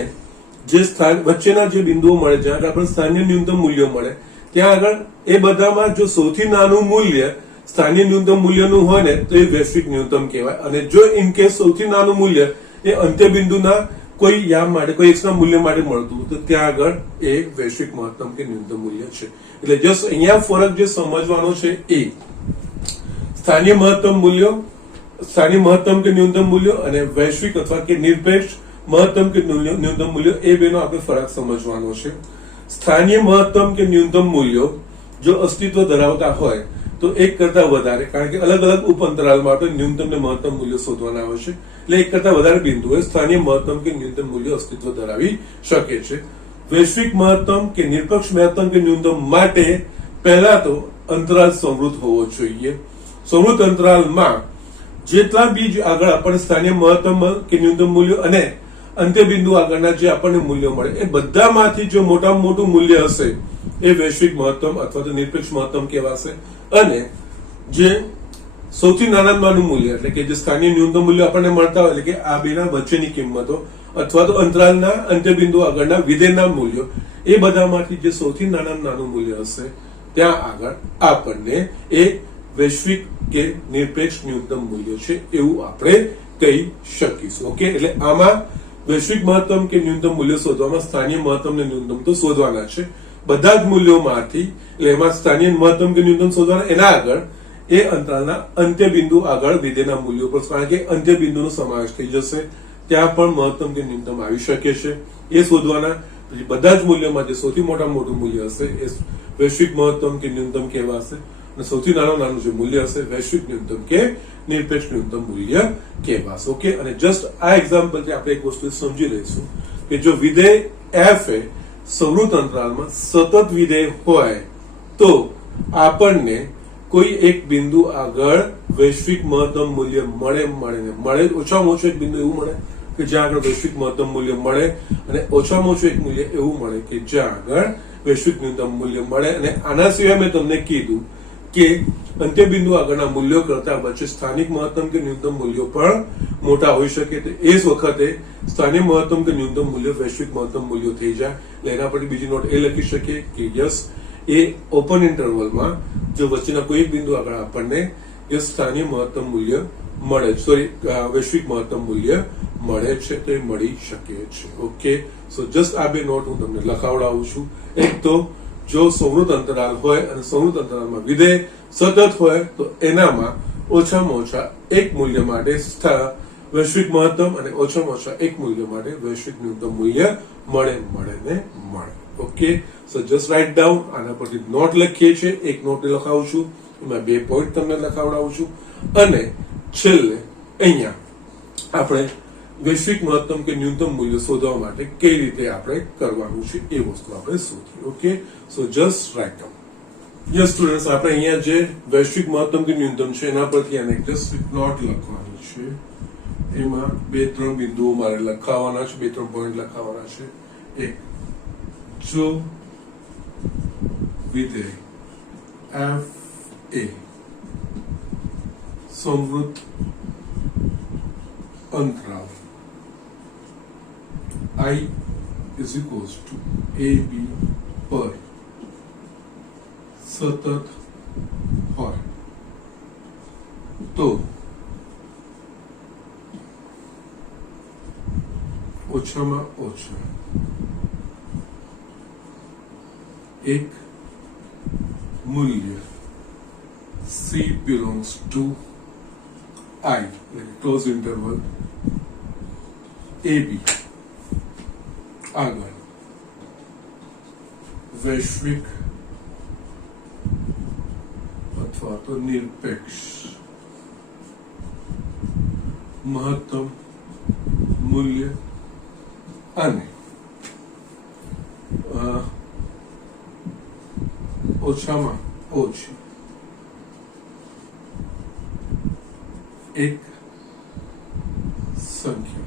જે સ્થાન વચ્ચેના જે બિંદુઓ મળે જ્યાં આપણને સ્થાનીય ન્યૂનતમ મૂલ્યો મળે ત્યાં આગળ એ બધામાં જો સૌથી નાનું મૂલ્ય સ્થાનીય ન્યૂનતમ મૂલ્યનું હોય ને તો એ વૈશ્વિક ન્યૂનતમ કહેવાય. અને જો ઇન કેસ સૌથી નાનું મૂલ્ય એ અંત્ય બિંદુના કોઈ યામ માટે કોઈ એક્સ ના મૂલ્ય માટે મળતું તો ત્યાં આગળ એ વૈશ્વિક મહત્તમ કે ન્યૂનતમ મૂલ્ય છે. એટલે જસ્ટ અહીંયા ફરક જે સમજવાનો છે એ સ્થાનીય મહત્તમ મૂલ્યો, સ્થાનીય મહત્તમ કે ન્યૂનતમ મૂલ્યો અને વૈશ્વિક અથવા કે નિરપેક્ષ મહત્તમ કે ન્યૂનતમ મૂલ્યો એ બેનો આપણે ફરક સમજવાનો છે. સ્થાનીય મહત્તમ કે ન્યૂનતમ મૂલ્યો જો અસ્તિત્વ ધરાવતા હોય તો એક કરતા વધારે, કારણ કે અલગ અલગ ઉપઅંતરાલ માટે ન્યૂનતમ ને મહત્તમ મૂલ્યો શોધવાના આવે છે, એટલે એક કરતા વધારે બિંદુએ સ્થાનીય મહત્તમ કે ન્યૂનતમ મૂલ્ય અસ્તિત્વ ધરાવી શકે છે. વૈશ્વિક મહત્તમ કે નિરપેક્ષ મહત્તમ કે ન્યૂનતમ માટે પહેલા તો અંતરાલ સંવૃત હોવો જોઈએ. સંવૃત અંતરાલમાં જેટલા બીજ આગળ આપણને સ્થાનીય મહત્તમ કે ન્યૂનતમ મૂલ્યો અને અંત્ય બિંદુ આગળના જે આપણને મૂલ્યો મળે એ બધામાંથી જો મોટામાં મોટું મૂલ્ય હશે એ વૈશ્વિક મહત્તમ અથવા તો નિરપેક્ષ મહત્તમ કહેવાશે. અને જે સૌથી નાનું મૂલ્ય એટલે કે જે સ્થાનીય ન્યૂનતમ મૂલ્ય આપણને મળતા હોય એટલે કે આ બેના વચ્ચેની કિંમતો અથવા તો અંતરાલના અંત્ય બિંદુ આગળના વિધેયના મૂલ્યો એ બધામાંથી જે સૌથી નાનું મૂલ્ય હશે ત્યાં આગળ આપણને એ વૈશ્વિક કે નિરપેક્ષ ન્યૂનતમ મૂલ્ય છે એવું આપણે કહી શકીશું. ઓકે, એટલે આમાં વૈશ્વિક મહત્તમ કે ન્યૂનતમ મૂલ્ય શોધવામાં સ્થાનીય મહત્તમ ને ન્યૂનતમ તો શોધવાના છે બધા જ મૂલ્યોમાંથી. એટલે એમાં સ્થાનીય મહત્તમ કે ન્યૂનતમ શોધવાના, એના આગળ એ અંતરાલના અંત્ય બિંદુ આગળ વિધેયના મૂલ્યો પર, કારણ કે અંત્ય બિંદુનો સમાવેશ થઈ જશે ત્યાં પણ મહત્તમ કે ન્યૂનતમ આવી શકે છે એ શોધવાના. બધા જ મૂલ્યોમાં જે સૌથી મોટામાં મોટું મૂલ્ય હશે એ વૈશ્વિક મહત્તમ કે ન્યૂનતમ કહેવાશે અને સૌથી નાનું જે મૂલ્ય હશે વૈશ્વિક ન્યૂનતમ કે નિરપેક્ષ ન્યૂનતમ મૂલ્ય કહેવાશે. ઓકે, અને જસ્ટ આ એક્ઝામ્પલથી આપણે એક વસ્તુ સમજી લઈશું કે જો વિધેય f એ સંવૃત અંતરાલમાં સતત વિધેય હોય તો આપણને કોઈ એક બિંદુ આગળ વૈશ્વિક મહત્તમ મૂલ્ય મળે ઓછામાં ઓછું એક બિંદુ એવું મળે કે જ્યાં આગળ વૈશ્વિક મહત્તમ મૂલ્ય મળે અને ઓછામાં ઓછું એક મૂલ્ય એવું મળે કે જ્યાં આગળ વૈશ્વિક ન્યૂનતમ મૂલ્ય મળે. અને આના સિવાય મેં તમને કીધું કે અંત્ય બિંદુ આગળના મૂલ્યો કરતા વચ્ચે સ્થાનિક મહત્તમ કે ન્યૂનતમ મૂલ્યો પણ મોટા હોઈ શકે. તો એ જ વખતે સ્થાનિક મહત્તમ કે ન્યૂનતમ મૂલ્ય વૈશ્વિક મહત્તમ મૂલ્યો થઈ જાય. એટલે એના પરથી બીજી નોટ એ લખી શકીએ કે યસ એ ઓપન ઇન્ટરવલમાં જો વચ્ચેના કોઈ એક બિંદુ આગળ આપણને સ્થાનિક મહત્તમ મૂલ્ય મળે વૈશ્વિક મહત્તમ મૂલ્ય મળે છે તો એ મળી શકે છે. ઓકે, સો જસ્ટ આ બે નોટ હું તમને લખાવડાવું છું. એક તો જો સંવૃત અંતરાલ હોય અને સંવૃત અંતરાલમાં વિધેય સતત હોય તો એનામાં ઓછામાં ઓછા એક મૂલ્ય માટે વૈશ્વિક મહત્તમ અને ઓછામાં ઓછા એક મૂલ્ય માટે વૈશ્વિક ન્યૂનતમ મૂલ્ય મળે. ઓકે, સો જસ્ટ રાઇટ ડાઉન. આના પરથી નોટ લખીએ છીએ. એક નોટ લખાવું છું, એમાં 2 પોઈન્ટ તમને લખાવડાવું છું અને છેલ્લે અહીંયા આપણે વૈશ્વિક મહત્તમ કે ન્યૂનતમ મૂલ્ય શોધવા માટે કઈ રીતે આપણે કરવાનું છે એ વસ્તુ આપણે શોધીએ. ઓકે, સો just write down. Yes students, આપણે અહીંયા જે વૈશ્વિક મહત્તમ કે ન્યૂનતમ છે એના પરથી આને જસ્ટ નોટ લખવાની છે. એમાં 2-3 બિંદુઓ મારે લખાવવાના છે, 2-3 પોઈન્ટ લખાવવાના છે. એક, જો વિધેય f એ સંવૃત અંતરાલ I is equals to AB પર સતત હોય તો ઓછામાં ઓછા એક મૂલ્ય C belongs to I, like close interval AB આગળ વૈશ્વિક અથવા તો નિરપેક્ષ મહત્તમ મૂલ્ય અને ઓછામાં ઓછી એક સંખ્યા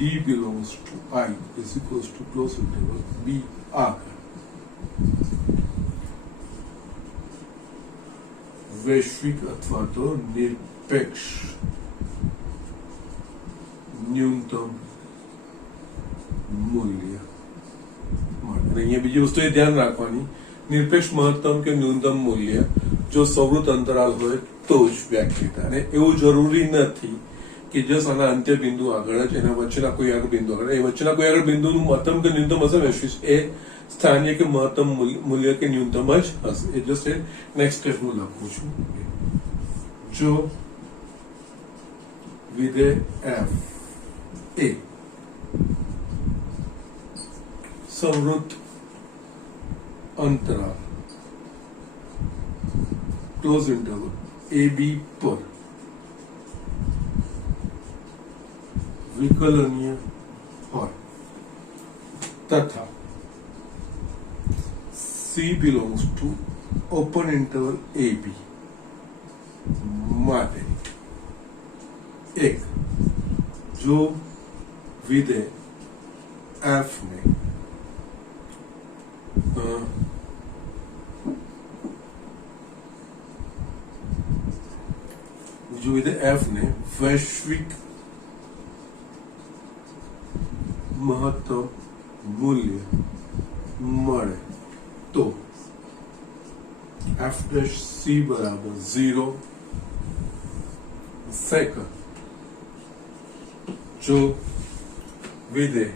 D belongs to I is equals to close interval B આગળ વૈશ્વિક અથવા તો નિરપેક્ષ ન્યૂનતમ મૂલ્ય મળે. અહીંયા બીજી વસ્તુ એ ધ્યાન રાખવાની, નિરપેક્ષ મહત્તમ કે ન્યૂનતમ મૂલ્ય જો સંવૃત અંતરાલ હોય તો જ વ્યાખ્યાયિત થાય. અને એવું જરૂરી નથી કે જસ્ટ આના અંત્ય બિંદુ આગળ જ એના વચ્ચેના કોઈ આગળ બિંદુ આગળ એ વચ્ચેના કોઈ આગળ બિંદુનું મહત્તમ કે ન્યૂનતમ હશે વૈશ્વિક એ સ્થાનીય કે મહત્તમ મૂલ્ય કે ન્યૂનતમ જ હશે. એ જસ્ટ એ નેક્સ્ટ સ્ટેપ હું લખું છું. જો વિધેય f એ સંવૃત અંતરાલ ક્લોઝ ઇન્ટરવલ AB પર વિકલનીય હોય તથા C belongs to open interval AB માટે એક જો વિધેય f ને જો વિધેય f ને વૈશ્વિક મહત્તમ મૂલ્ય મળે તો f'(c) બરાબર 0. સેકન્ડ, જો વિધેય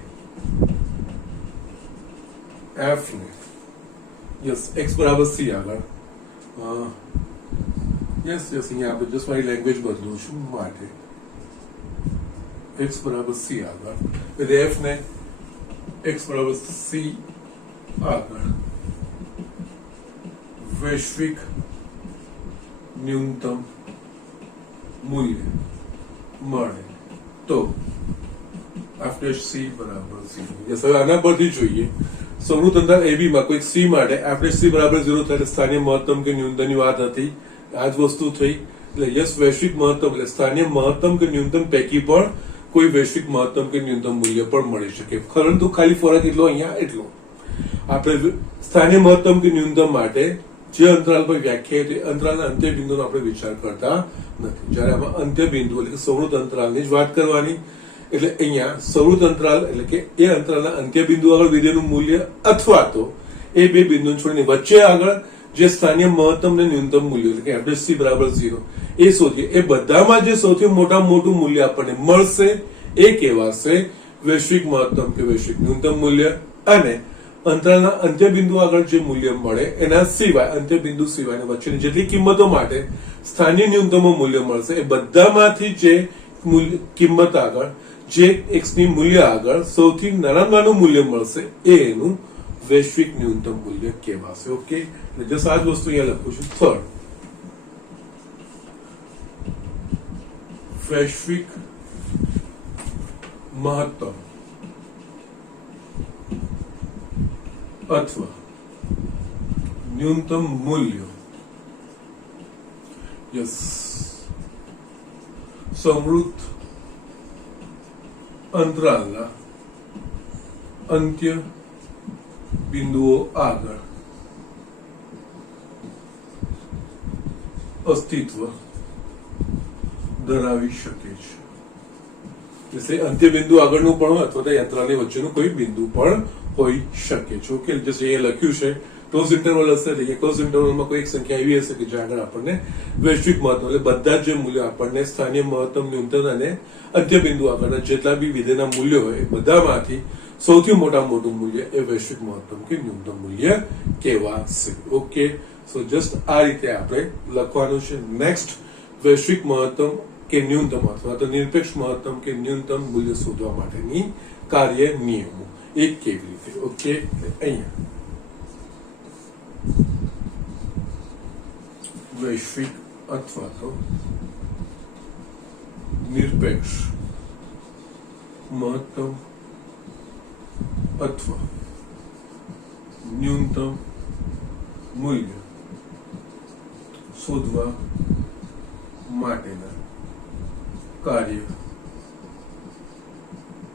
f ને યસ x બરાબર c આગળ યસ અહીંયા આપણે જસ્ટ મારી લેંગ્વેજ બદલું છું માટે x બરાબર c આગળ, એટલે f ને x બરાબર c આગળ વૈશ્વિક ન્યૂનતમ મૂલ્ય મળે તો f'(c) બરાબર 0. હવે આના પરથી જોઈએ સમૃદ્ધ અંતરાલ AB માં કોઈ c માટે f'(c) બરાબર 0 થાય સ્થાનીય મહત્તમ કે ન્યૂનતમની વાત હતી, આ જ વસ્તુ થઈ. એટલે યસ વૈશ્વિક મહત્તમ એટલે સ્થાનીય મહત્તમ કે ન્યૂનતમ પૈકી પણ કોઈ વૈશ્વિક મહત્તમ કે ન્યૂનતમ મૂલ્ય પણ મળી શકે, પરંતુ ખાલી ફરક એટલો અહીંયા એટલો આપણે સ્થાનીય મહત્તમ કે ન્યૂનતમ માટે જે અંતરાલ પર વ્યાખ્યાયિત અંતરાલના અંત્ય બિંદુનો આપણે વિચાર કરતા નથી. જ્યારે આમાં અંત્ય બિંદુ એટલે કે સમૃદ્ધ અંતરાલની જ વાત કરવાની. એટલે અહીંયા સમૃદ્ધ અંતરાલ એટલે કે એ અંતરાલના અંત્ય બિંદુ આગળ વિધેયનું મૂલ્ય અથવા તો એ બે બિંદુને છોડીને વચ્ચે આગળ જે સ્થાનીય મહત્તમ ને ન્યૂનતમ મૂલ્ય એટલે કે f'(c) બરાબર 0 એ શોધીએ. એ બધામાં જે સૌથી મોટું મૂલ્ય આપણને મળશે એ કહેવાશે વૈશ્વિક મહત્તમ કે વૈશ્વિક ન્યૂનતમ મૂલ્ય, અને અંતરાલના અંત્ય બિંદુ આગળ જે મૂલ્ય મળે એના સિવાય અંત્ય બિંદુ સિવાયની વચ્ચેની જેટલી કિંમતો માટે સ્થાનીય ન્યૂનતમ મૂલ્ય મળશે એ બધામાંથી જે કિંમત આગળ જે x ની મૂલ્ય આગળ સૌથી નાનું મૂલ્ય મળશે એ એનું વૈશ્વિક ન્યૂનતમ મૂલ્ય કહેવાશે. ઓકે, એટલે જસ્ટ આ જ વસ્તુ અહીંયા લખું છું. થર્ડ, વૈશ્વિક મહત્તમ અથવા ન્યૂનતમ મૂલ્ય યસ સમૃદ્ધ અંતરાલના અંત્ય બિંદુઓ આગળ અસ્તિત્વ ધરાવી શકે છે. એટલે અંત્ય બિંદુ આગળનું પણ હોય અથવા તો અંતરાલની વચ્ચેનું કોઈ બિંદુ પણ હોઈ શકે છે. ઓકે, જે અહીંયા લખ્યું છે ક્લોઝ ઇન્ટરવલ હશે એટલે ક્લોઝ ઇન્ટરવલમાં કોઈ એક સંખ્યા એવી હશે કે જ્યાં આગળ આપણને વૈશ્વિક મહત્તમ એટલે બધા જ જે મૂલ્યો આપણને સ્થાનીય મહત્તમ ન્યૂનતમ અને અંત્ય બિંદુ આગળના જેટલા બી વિધેયના મૂલ્યો હોય એ બધામાંથી સૌથી મોટું મૂલ્ય એ વૈશ્વિક મહત્તમ કે ન્યૂનતમ મૂલ્ય કહેવાશે. ઓકે, સો જસ્ટ આ રીતે આપણે લખવાનું છે. નેક્સ્ટ, વૈશ્વિક મહત્તમ કે ન્યૂનતમ અથવા તો નિરપેક્ષ મહત્તમ કે ન્યૂનતમ મૂલ્ય શોધવા માટેની કાર્ય નિયમો એ કેવી રીતે. ઓકે, અહીંયા વૈશ્વિક અથવા તો નિરપેક્ષ મહત્તમ અથવા ન્યૂનતમ મૂલ્ય શોધવા માટેના કાર્ય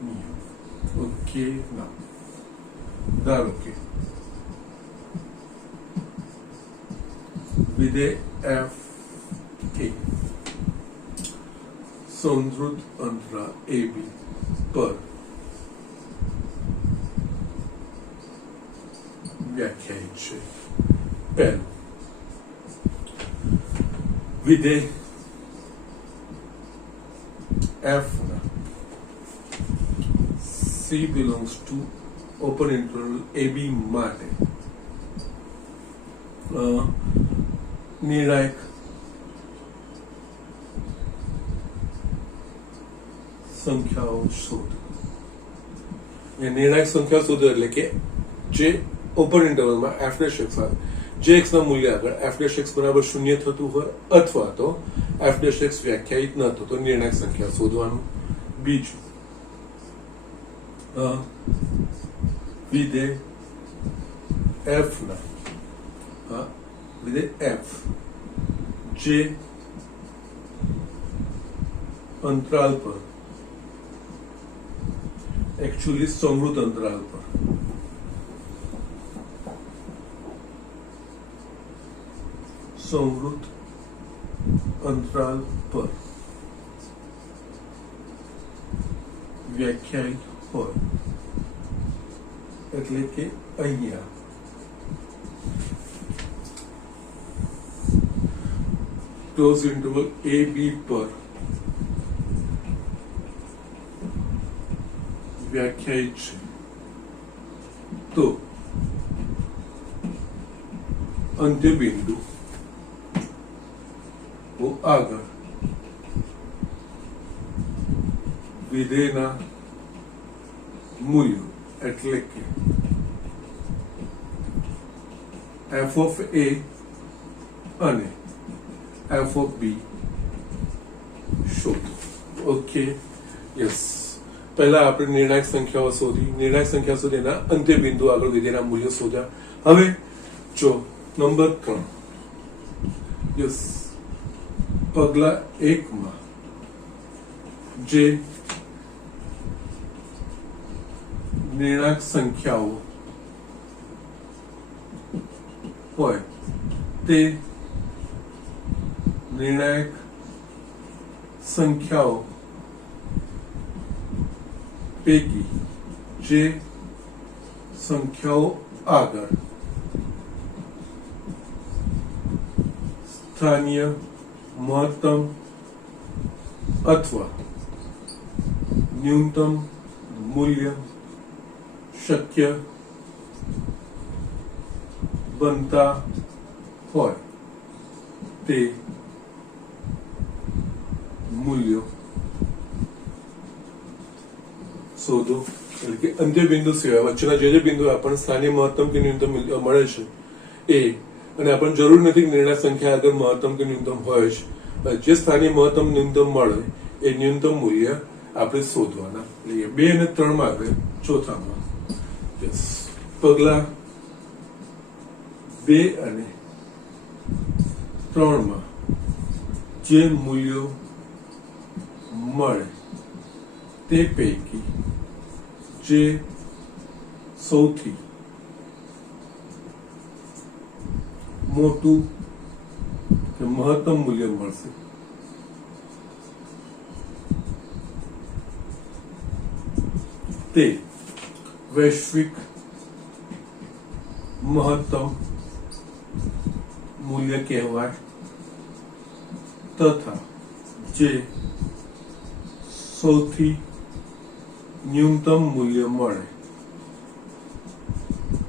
નિયમ. ઓકે, ના ધારો કે વિધેય f એ સમૃદ્ધ અંતરાલ AB પર વ્યાખ્યાયિત છે. પહેલું, વિધેય f ના c belongs to open interval AB માટે નિર્ણાયક સંખ્યાઓ શોધો. નિર્ણાયક સંખ્યાઓ શોધો એટલે કે જે ઓપન ઇન્ટરવલમાં f'(x) જે x ના મૂલ્ય આગળ f'(x) બરાબર 0 થતું હોય અથવા તો f'(x) વ્યાખ્યાયિત ન થતો તો નિર્ણાયક સંખ્યા શોધવાનું. બીજું, વિધેય f ના વિધેય f જે અંતરાલ પર एक्चुअली समृद्ध अंतराल पर समृद्ध अंतराल पर व्याख्यायित હોય એટલે કે અહીંયા ક્લોઝ ઇન્ટરવલ AB પર વ્યાખ્યાયિત છે તો અંત્ય બિંદુ આગળ વિધેયના મૂલ્યો એટલે કે f of a અને f of b શોધો. Okay, yes. પહેલા આપણે નિર્ણાયક સંખ્યાઓ શોધી એના અંત્ય બિંદુ આગળ વિધેયના મૂલ્યો શોધ્યા. હવે જો નંબર 3, યસ, પગલા 1 માં જે નિર્ણાયક સંખ્યાઓ હોય તે નિર્ણાયક સંખ્યાઓ પૈકી જે સંખ્યાઓ આગળ સ્થાનીય મહત્તમ અથવા ન્યૂનતમ મૂલ્ય શક્ય બનતા હોય તે મૂલ્યો શોધો. એટલે કે અંત્ય બિંદુ સિવાય વચ્ચેના જે બિંદુ આપણને સ્થાનીય મહત્તમ કે ન્યૂનતમ મૂલ્ય મળે છે એ, અને આપણને જરૂર નથી કે નિર્ણાયક સંખ્યા આગળ મહત્તમ કે ન્યૂનતમ હોય જ, જે સ્થાનીય મહત્તમ ન્યૂનતમ મળે એ ન્યૂનતમ મૂલ્ય આપણે શોધવાના. એટલે 2 અને 3 માં આપણે ચોથામાં, યસ, પગલા 2 અને 3 માં જે મૂલ્યો મળે તે પૈકી જે સૌથી મોટું કે મહત્તમ મૂલ્ય મળશે તે વૈશ્વિક મહત્તમ મૂલ્ય કહેવાય, તથા જે સૌથી ન્યૂનતમ મૂલ્ય મળે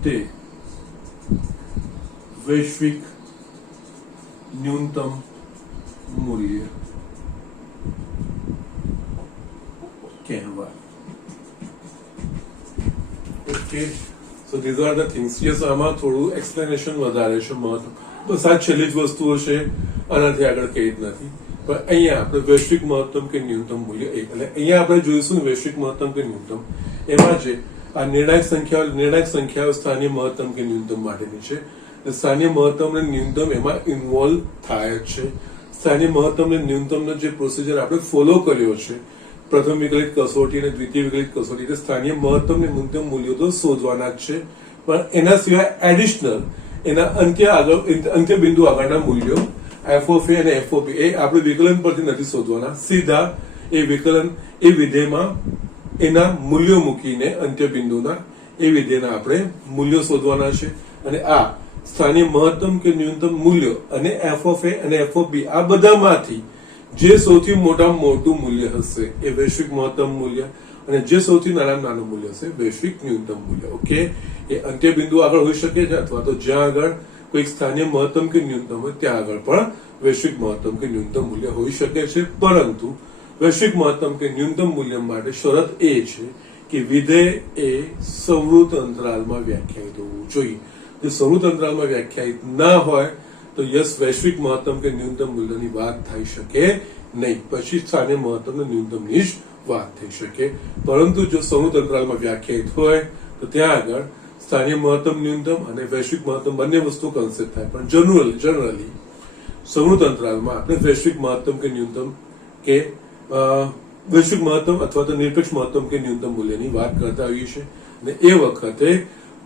તે વૈશ્વિક ન્યૂનતમ મૂલ્ય કહેવાય. Okay, so these are the things. Yes, આમાં થોડું એક્સપ્લેનેશન વધારે છે, મહત્વ બસ આ છેલ્લી જ વસ્તુઓ છે, આનાથી આગળ કઈ જ નથી. પણ અહીંયા આપણે વૈશ્વિક મહત્તમ કે ન્યૂનતમ મૂલ્ય એટલે અહીંયા આપણે જોઈશું વૈશ્વિક મહત્તમ કે ન્યૂનતમ. એમાં જે આ નિર્ણાયક સંખ્યાઓ સ્થાનીય મહત્તમ કે ન્યૂનતમ માટેની છે. સ્થાનીય મહત્તમ અને ન્યૂનતમ એમાં ઇન્વોલ્વ થાય છે. સ્થાનીય મહત્તમ અને ન્યૂનતમનો જે પ્રોસિજર આપણે ફોલો કર્યો છે, પ્રથમ વિકલિત કસોટી અને દ્વિતીય વિકલિત કસોટી, એટલે સ્થાનીય મહત્તમ અને ન્યૂનતમ મૂલ્યો તો શોધવાના જ છે, પણ એના સિવાય એડિશનલ એના અંત્ય બિંદુ આગળના મૂલ્યો f of a અને f of b એ આપણે વિકલન પરથી નથી શોધવાના, સીધા એ વિકલન એ વિધેયમાં એના મૂલ્યો મૂકીને અંત્ય બિંદુના એ વિધેયના આપણે મૂલ્યો શોધવાના છે. અને આ સ્થાનીય મહત્તમ કે ન્યૂનતમ મૂલ્યો અને f of a અને f of b આ બધામાંથી જે સૌથી મોટું મૂલ્ય હશે એ વૈશ્વિક મહત્તમ મૂલ્ય, અને જે સૌથી નાનું મૂલ્ય હશે વૈશ્વિક ન્યૂનતમ મૂલ્ય. ઓકે, એ અંત્ય બિંદુ આગળ હોઈ શકે છે, અથવા તો જ્યાં આગળ કોઈ સ્થાનીય મહત્તમ કે ન્યૂનતમ હોય ત્યાં આગળ પણ વૈશ્વિક મહત્તમ કે ન્યૂનતમ મૂલ્ય હોઈ શકે છે. પરંતુ વૈશ્વિક મહત્તમ કે ન્યૂનતમ મૂલ્ય માટે શરત એ છે કે વિધેય એ સંવૃત અંતરાલમાં વ્યાખ્યાયિત હોવું જોઈએ. જો સંવૃત અંતરાલમાં વ્યાખ્યાયિત ના હોય તો યસ, વૈશ્વિક મહત્તમ કે ન્યૂનતમ મૂલ્યની વાત થઈ શકે નહીં, પછી સ્થાનીય મહત્તમ અને ન્યૂનતમની જ વાત થઈ શકે. પરંતુ જો સંવૃત અંતરાલમાં વ્યાખ્યાયિત હોય તો ત્યાં આગળ સ્થાનીય મહત્તમ ન્યૂનતમ અને વૈશ્વિક મહત્તમ બંને વસ્તુ કન્સેપ્ટ થાય. પણ જનરલી સંવૃત અંતરાલમાં આપણે વૈશ્વિક મહત્તમ કે ન્યૂનતમ કે વૈશ્વિક મહત્તમ અથવા તો નિરપેક્ષ મહત્તમ કે ન્યૂનતમ મૂલ્યની વાત કરતા હોઈએ છીએ. અને એ વખતે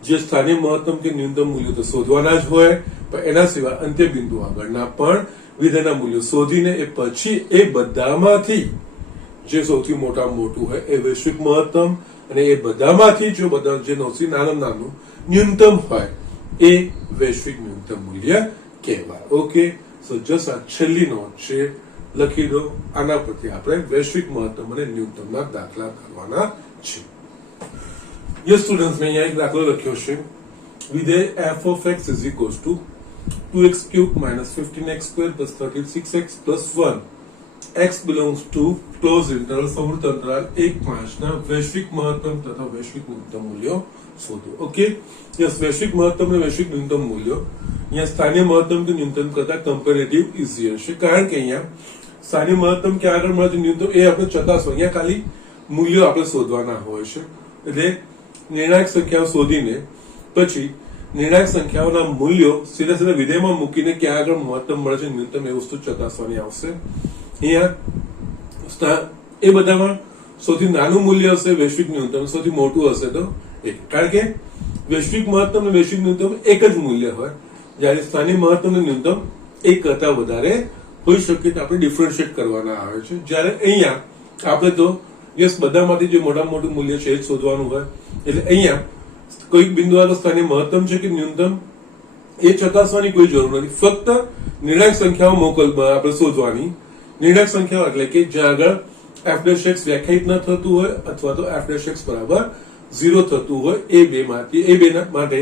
જે સ્થાનીય મહત્તમ કે ન્યૂનતમ મૂલ્યો તો શોધવાના જ હોય, પણ એના સિવાય અંત્ય બિંદુ આગળના પણ વિધેયના મૂલ્યો શોધીને એ પછી એ બધામાંથી જે સૌથી મોટું હોય એ વૈશ્વિક મહત્તમ, અને એ બધામાંથી જે સૌથી નાનું ન્યૂનતમ હોય એ વૈશ્વિક ન્યૂનતમ મૂલ્ય કહેવાય. ઓકે, સો જસ્ટ આ છેલ્લી નોટ છે, લખી દો. આના પરથી આપણે વૈશ્વિક મહત્તમ અને ન્યૂનતમના દાખલા કરવાના છે. યસ સ્ટુડન્ટ્સ, મેં અહીંયા એક દાખલો લખ્યો છે. વિધેય f of x is equals to 2x cube minus 15x square plus 36x plus 1 x belongs to closed interval સમૃદ્ધ અંતરાલ 1-5 ના વૈશ્વિક મહત્તમ તથા વૈશ્વિક ન્યૂનતમ મૂલ્યો શોધો. ઓકે, યસ, વૈશ્વિક મહત્તમ અને વૈશ્વિક ન્યૂનતમ મૂલ્યો અહીંયા સ્થાનિય મહત્તમ કે ન્યૂનતમ કરતા કમ્પેરેટિવ ઇઝીયર છે, કારણ કે અહીંયા સ્થાનિય મહત્તમ ક્યાં આગળ મળે છે, ન્યૂનતમ એ આપણે ચકાસવા, અહીંયા ખાલી મૂલ્યો આપણે શોધવાના હોય છે. એટલે નિર્ણાયક સંખ્યાઓ શોધીને પછી નિર્ણાયક સંખ્યાઓના મૂલ્યો સીધા સીધા વિધેયમાં મૂકીને ક્યાં આગળ મહત્તમ મળે છે, ન્યૂનતમ, એ વસ્તુ ચકાસવાની આવશે. અહીંયા એ બધામાં સૌથી નાનું મૂલ્ય હશે વૈશ્વિક ન્યૂનતમ, સૌથી મોટું હશે તો 1, કારણ કે વૈશ્વિક મહત્તમ અને વૈશ્વિક ન્યૂનતમ એક જ મૂલ્ય હોય, જ્યારે સ્થાનિક મહત્તમ અને ન્યૂનતમ 1 કરતા વધારે હોઈ શકે તો આપણે ડિફરન્શિએટ કરવાના આવે છે. જ્યારે અહીંયા આપણે તો યસ બધામાંથી જે મોટા મોટું મૂલ્ય છે એ જ શોધવાનું હોય. એટલે અહીંયા કોઈક બિંદુ આગળ સ્થાનિક મહત્તમ છે કે ન્યૂનતમ એ ચકાસવાની કોઈ જરૂર નથી, ફક્ત નિર્ણાયક સંખ્યાઓ આપણે શોધવાની. નિર્ણાયક સંખ્યાઓ એટલે કે જ્યાં આગળ f' વ્યાખ્યાયિત ન થતું હોય અથવા તો f' બરાબર 0 થતું હોય, એ બે માટે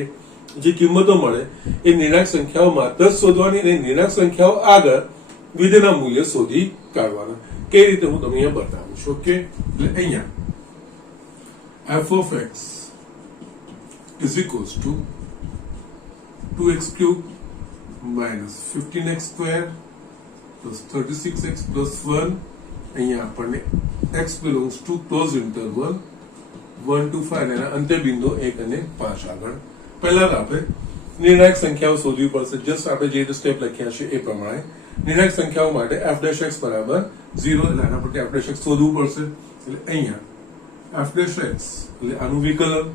જે કિંમતો મળે એ નિર્ણાયક સંખ્યાઓ માત્ર શોધવાની અને નિર્ણાયક સંખ્યાઓ આગળ વિધેયના મૂલ્ય શોધી કાઢવાના. કઈ રીતે હું તમને અહીંયા બતાવું છું. ઓકે, એટલે અહીંયા f of x is equals to 2x cube minus 15x square plus 36x plus 1. અહીંયા આપણને x belongs to closed interval 1 to 5 અને અંત્ય બિંદુ 1 અને 5 આગળ. પહેલા આપણે નિર્ણાયક સંખ્યાઓ શોધવી પડશે. જસ્ટ આપણે જે રીતે સ્ટેપ લખ્યા છે એ પ્રમાણે નિર્ણાયક સંખ્યાઓ માટે f' બરાબર 0, એટલે આના પરથી f' શોધવું પડશે. એટલે અહીંયા f' એટલે આનું વિકલન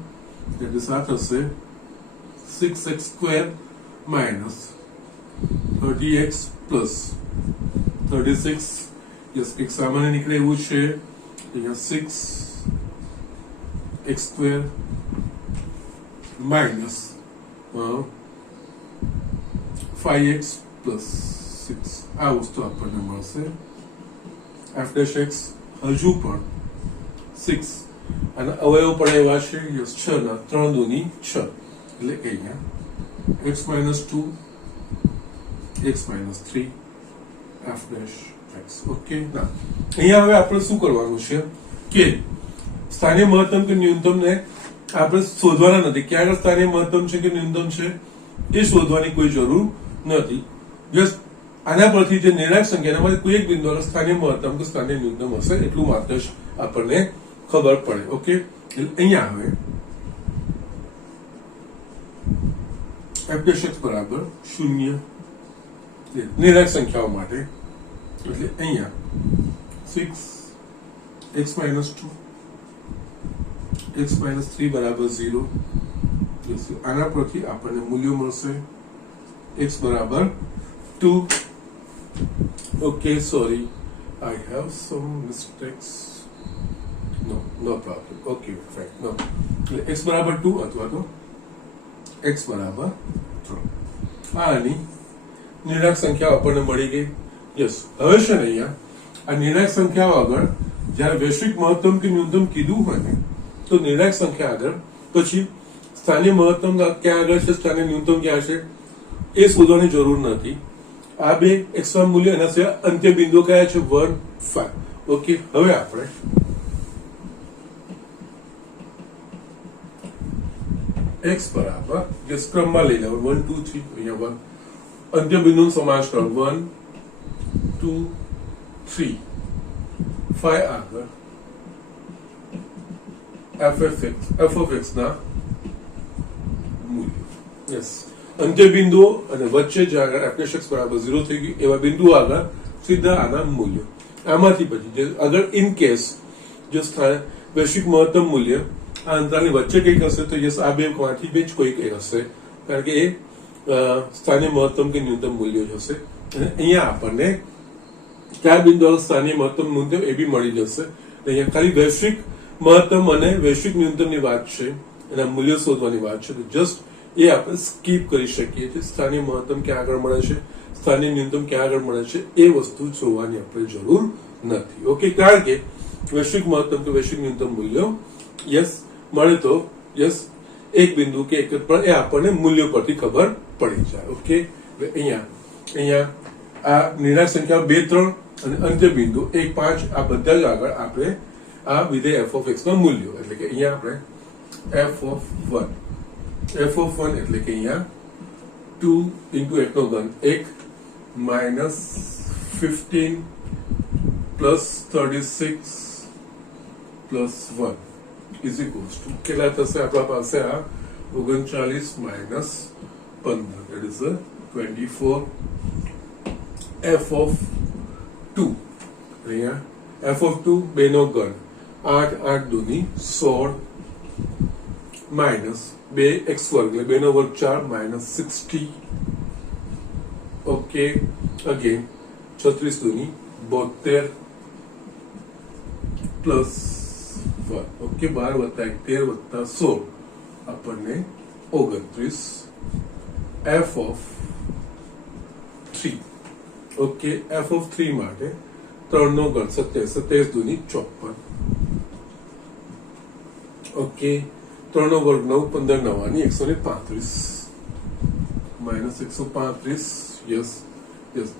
એટલે આ થશે 6x square minus 30x plus 36. Yes, એક સામાન્ય નીકળે એવું છે. અહીંયા 6x square minus 5x plus 6 આ વસ્તુ આપણને મળશે. f' હજુ પણ 6 અને અવયવ પણ એવા છે 6 ના 3 દુની 6, એટલે કે અહીંયા x minus 2 x minus 3 f' x. Okay, ના અહીંયા હવે આપણે શું કરવાનું છે કે સ્થાનિય મહત્તમ કે ન્યૂનતમ ને આપણે શોધવાના નથી. ક્યાં આગળ સ્થાનિય મહત્તમ છે કે ન્યૂનતમ છે એ શોધવાની કોઈ જરૂર નથી. જસ્ટ આના પરથી જે નિર્ણાયક સંખ્યા એનામાંથી કોઈ એક બિંદુ આગળ સ્થાનિય મહત્તમ કે સ્થાનિય ન્યૂનતમ હશે એટલું માત્ર જ આપણને ખબર પડે. ઓકે, એટલે અહીંયા હવે f' બરાબર 0 નિર્ણાયક સંખ્યાઓ માટે. એટલે અહીંયા 6x minus 2 x minus 3 બરાબર 0. આના પરથી આપણને મૂલ્યો મળશે x બરાબર 2. Okay, sorry, I have some mistakes. No problem. Okay, fine. No, x બરાબર 2 અથવા તો x બરાબર 3. આની નિર્ણાયક સંખ્યાઓ આપણને મળી ગઈ. યસ, હવે છે ને અહીંયા આ નિર્ણાયક સંખ્યાઓ આગળ જ્યારે વૈશ્વિક મહત્તમ કે ન્યૂનતમ કીધું હોય ને તો નિર્ણાયક સંખ્યા આગળ પછી સ્થાનિય મહત્તમ ક્યાં આગળ છે, સ્થાનિય ન્યૂનતમ ક્યાં છે એ શોધવાની જરૂર નથી. આ બે x1 મૂલ્ય એના સિવાય અંત્ય બિંદુ કયા છે 1, 5. ઓકે, હવે આપણે x બરાબર જે ક્રમમાં લઈ લેવું 1 2 3, અહીંયા 1 અંત્ય બિંદુનો સમાવેશ કરો 1 2 3 5 આગળ f of x ના મૂલ્ય. યસ, અંત્ય બિંદુઓ અને વચ્ચે જે આગળ f' બરાબર 0 થઈ ગયું એવા બિંદુઓ આગળ સીધા આના મૂલ્યો. આમાંથી પછી જે આગળ ઇન કેસ જો વૈશ્વિક મહત્તમ મૂલ્ય આ અંતરાલની વચ્ચે કંઈક હશે તો યસ આ બે માંથી બે જ કોઈક હશે, કારણ કે એ સ્થાનિય મહત્તમ કે ન્યૂનતમ મૂલ્યો જ હશે. અને અહીંયા આપણને કયા બિંદુ સ્થાનિય મહત્તમ ન્યૂનતમ એ બી મળી જશે. અહીંયા ખાલી વૈશ્વિક મહત્તમ અને વૈશ્વિક ન્યૂનતમની વાત છે, એના મૂલ્યો શોધવાની વાત છે. જસ્ટ એ આપણે સ્કીપ કરી શકીએ છીએ. સ્થાનિય મહત્તમ ક્યાં આગળ મળે છે, સ્થાનિય ન્યૂનતમ ક્યાં આગળ મળે છે એ વસ્તુ જોવાની આપણે જરૂર નથી. ઓકે, કારણ કે વૈશ્વિક મહત્તમ કે વૈશ્વિક ન્યૂનતમ મૂલ્યો યસ મળે તો યસ એક બિંદુ કે એક પણ એ આપણને મૂલ્યો પરથી ખબર પડી જાય. ઓકે, અહીંયા આ નિર્ણાયક સંખ્યા 2 3 અને અંત્ય બિંદુ 1 5 આ બધા જ આગળ આપણે આ વિધેય f of x ના મૂલ્યો એટલે કે અહીંયા આપણે f of 1 એટલે કે અહીંયા 2 into 1 નો ઘન 1 minus 15 plus 36 plus 1 is equals to કેટલા થશે આપણા પાસે આ 39 minus 15 that is a 24 f of 2 અહીંયા f of 2 બે નો ઘન 8 8 દુની 16 minus 2x વર્ગ એટલે 2 નો વર્ગ 4 minus 60 okay again 36 દુની 72 plus 1 okay 12 વત્તા 1 13 વત્તા 16 આપણને 29 f of 3 okay f of 3 માટે 3 નો ઘન 27 27 દુની 54 ઓકે 3 નો વર્ગ 9 15 નવાની 135 માઇનસ 135 યસ યસ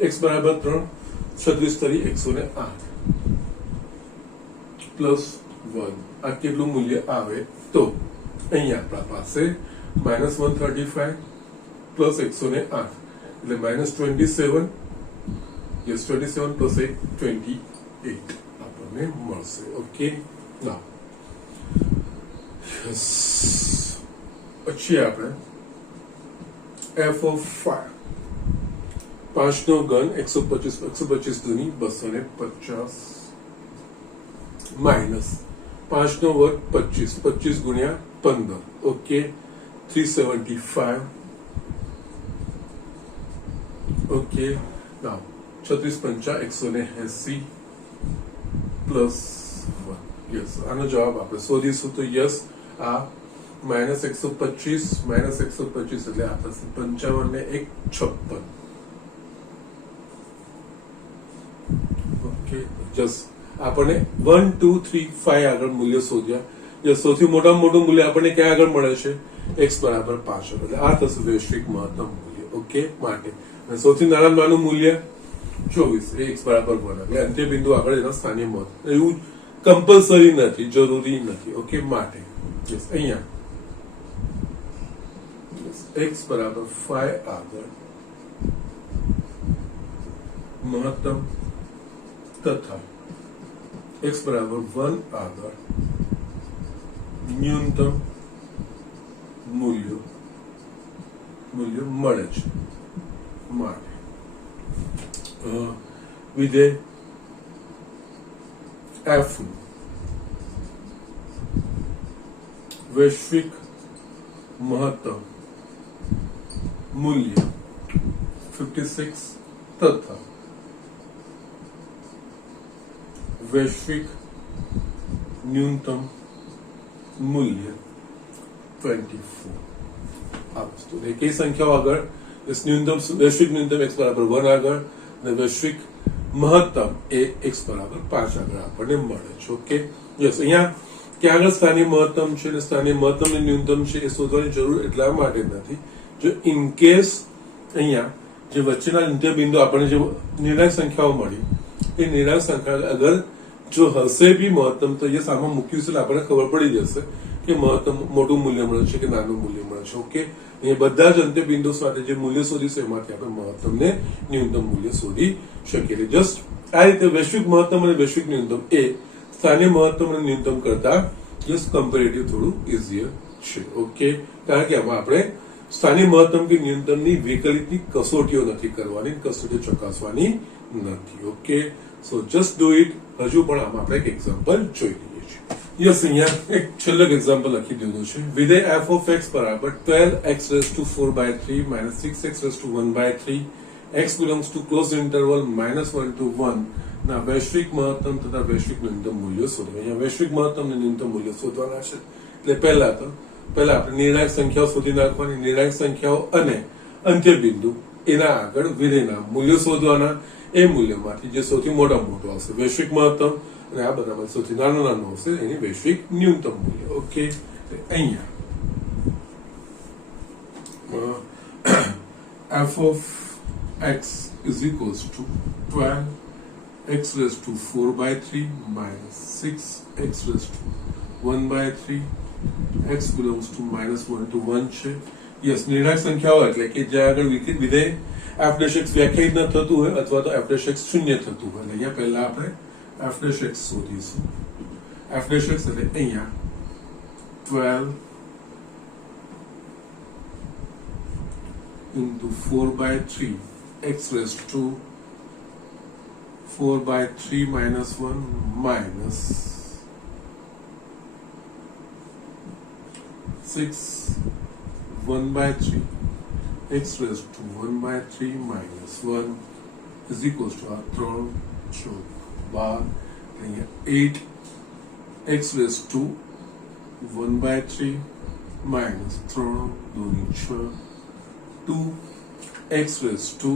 x બરાબર 3 36 તરી 108 પ્લસ 1 આ કેટલું મૂલ્ય આવે તો અહીંયા આપણા પાસે -135 પ્લસ 108 એટલે -27 યસ 27 પ્લસ 8 28 આપણને મળશે ઓકે નાઉ યસ પછી આપણે f of 5 5 નો ઘન 125 દુની 250 માઇનસ 5 નો વર્ગ 25 25 ગુણ્યા 15 ઓકે 375 ઓકે નાउ 36 પંચા 180 પ્લસ 1 યસ આનો જવાબ આપણે શોધીશું તો યસ આ -125 એટલે આ થશે 55 ને 1 56 ઓકે જસ્ટ આપણને 1 2 3 5 આગળ મૂલ્ય શોધ્યા જે સૌથી મોટામાં મોટું મૂલ્ય આપણને ક્યાં આગળ મળે છે x બરાબર 5 એટલે આ થશે વૈશ્વિક મહત્તમ મૂલ્ય ઓકે માટે અને સૌથી નાનું મૂલ્ય 24 x બરાબર 1 એટલે અંત્ય બિંદુ આગળ એના સ્થાનીય મહત્તમ એવું કમ્પલસરી નથી જરૂરી નથી ઓકે માટે યસ અહીંયા x બરાબર 5 આગળ મહત્તમ તથા x બરાબર 1 આગળ ન્યૂનતમ મૂલ્ય મળે છે માટે વિધેય f વૈશ્વિક મહત્તમ મૂલ્ય 56 તથા વૈશ્વિક ન્યૂનતમ મૂલ્ય 24 આ વસ્તુ કઈ સંખ્યાઓ આગળ ન્યૂનતમ વૈશ્વિક ન્યૂનતમ x બરાબર 1 આગળ અને વૈશ્વિક મહત્તમ એ x બરાબર 5 આગળ આપણને મળે છે ઓકે યસ અહીંયા ક્યાં આગળ સ્થાનીય મહત્તમ છે અને સ્થાનીય મહત્તમ અને ન્યૂનતમ છે એ શોધવાની જરૂર એટલા માટે નથી જો ઇન કેસ અહીંયા જે વચ્ચેના અંત્ય બિંદુ આપણને જે નિર્ણાયક સંખ્યાઓ મળી એ નિર્ણાયક સંખ્યા અગર જો હશે બી મહત્તમ તો યસ આમાં મૂક્યું છે એટલે આપણને ખબર પડી જશે કે મહત્તમ મોટું મૂલ્ય મળે છે કે નાનું મૂલ્ય મળે છે ઓકે અહીંયા બધા જ અંત્ય બિંદુ સાથે જે મૂલ્ય શોધીશું એમાંથી આપણે મહત્તમ ને ન્યૂનતમ મૂલ્ય શોધી શકીએ જસ્ટ આ રીતે વૈશ્વિક મહત્તમ અને વૈશ્વિક ન્યૂનતમ એ સ્થાનિય મહત્તમ અને ન્યૂનતમ કરતા જસ્ટ કમ્પેરેટિવ થોડું ઇઝીયર છે ઓકે કારણ કે આમાં આપણે સ્થાનિય મહત્તમ કે ન્યૂનતમની વિકલિતની કસોટીઓ નથી કરવાની કસોટીઓ ચકાસવાની નથી okay so just do it હજુ પણ આમાં આપણે એક એક્ઝામ્પલ જોઈ લઈએ છીએ યસ અહીંયા એક છેલ્લું એક્ઝામ્પલ લખી દીધું છે વિધેય f of x બરાબર 12x raised to 4/3 minus 6x raised to 1/3 x belongs to closed interval -1 to 1 ના વૈશ્વિક મહત્તમ તથા વૈશ્વિક ન્યૂનતમ મૂલ્યો શોધવા અહીંયા વૈશ્વિક મહત્તમ અને ન્યૂનતમ મૂલ્યો શોધવાના છે એટલે પહેલા આપણે નિર્ણાયક સંખ્યાઓ શોધી નાખવાની નિર્ણાયક સંખ્યાઓ અને અંત્ય બિંદુ એના આગળ વિધેયના મૂલ્યો શોધવાના એ મૂલ્યમાંથી જે સૌથી મોટું આવશે વૈશ્વિક મહત્તમ અને આ બરાબર સૌથી નાનું આવશે એની વૈશ્વિક ન્યૂનતમ મૂલ્ય ઓકે અહીંયા f of x is equals to 12 x raised to 4 by 3 minus 6 x raised to 1 by 3 x belongs to -1 to 1 છે. યસ, નિર્ણાયક સંખ્યાઓ એટલે કે જ્યાં આગળ વિધેય f dash x વ્યાખ્યાયિત ન થતું હોય અથવા તો f dash x શૂન્ય થતું હોય. અહીંયા પહેલા આપણે f dash x શોધીશું. f dash x એટલે અહીંયા 12 into 4 by 3 x raised to 4 by 3 minus 1 minus 6 1 by 3 x raised to 1 by 3 minus 1 is equals to our 8 x raised to 1 by 3 minus 2 x raised to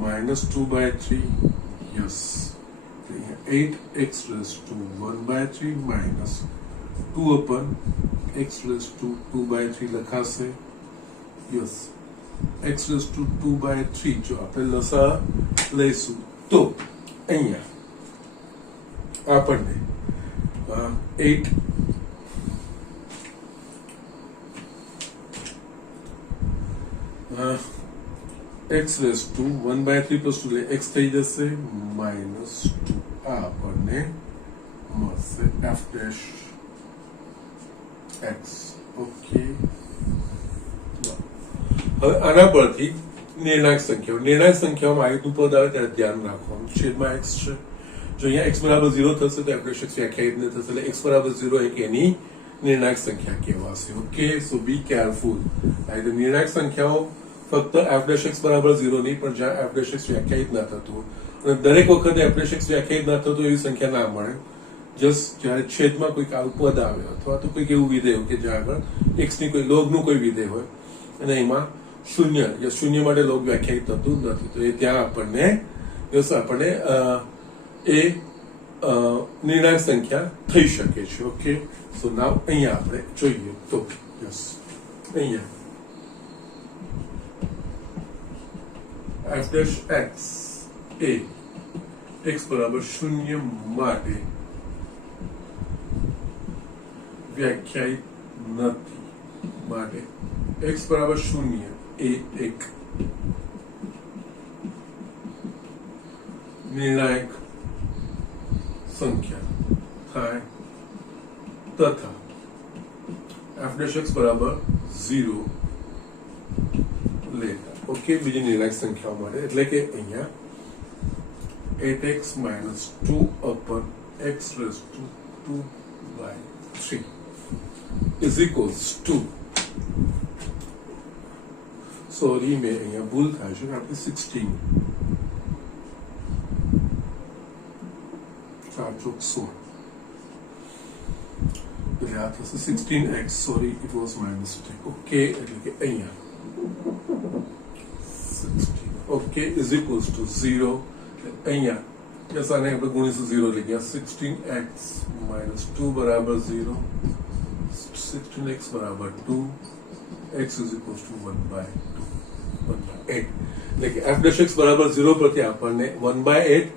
minus 2 by 3. Yes, 8 x raised to 1 by 3 minus 2 upon x raised to 2 by 3 લખાશે. Yes, x raised to 2 by 3 જો આપણે લસા લઈશું તો અહીંયા આપણને 8 x raised to 1 by 3 plus 2 x થઈ જશે minus 2 આ આપણને મળશે f dash x. ઓકે, હવે આના પરથી નિર્ણાયક સંખ્યાઓમાં આ રીતનું પદ આવે ત્યારે ધ્યાન રાખવાનું. છેદમાં x છે, જો અહીંયા x બરાબર 0 થશે તો f dash x વ્યાખ્યાયિત ન થશે એટલે x બરાબર 0 એક એની નિર્ણાયક સંખ્યા કહેવાશે. Okay, so be careful. આ રીતે નિર્ણાયક સંખ્યાઓ ફક્ત f dash x બરાબર 0 નહીં પણ જ્યાં f dash x વ્યાખ્યાયિત ના થતું અને દરેક વખતે f dash x વ્યાખ્યાયિત ના થતું એવી સંખ્યા ના મળે. જસ્ટ જ્યારે છેદમાં કોઈક આવું પદ આવે અથવા તો કોઈક એવું વિધેય કે જ્યાં આગળ x ની કોઈ લોગનું કોઈ વિધેય હોય અને એમાં શૂન્ય માટે લોગ વ્યાખ્યાયિત થતું નથી તો એ ત્યાં આપણને એ નિર્ણાયક સંખ્યા થઈ શકે છે. ઓકે, સો નાવ અહીંયા આપણે જોઈએ તો યસ અહીંયા f dash x એ x બરાબર 0 માટે વ્યાખ્યાયિત નથી. માટે x બરાબર 0 એ એક નિર્ણાયક સંખ્યા થાય તથા f dash x બરાબર 0 લેતા. ઓકે, બીજી નિર્ણાયક સંખ્યાઓ માટે એટલે કે અહીંયા 8x minus 2 upon x raised to 2 by 3 is equals to sorry મેં અહીંયા ભૂલ થાય છે આપણે 16 4 એટલે આ થશે 16x. Sorry, it was my mistake. Okay, એટલે કે અહીંયા 16 ઓકે ઇઝ ઇક્વલ્સ ટુ 0. અહીંયા યસ આને આપણે ગુણીશું 0 એટલે કે 16x minus 2 બરાબર 0, 16x બરાબર 2, x is equals to 1 by 8. એટલે કે f dash x બરાબર 0 પરથી આપણને 1 by 8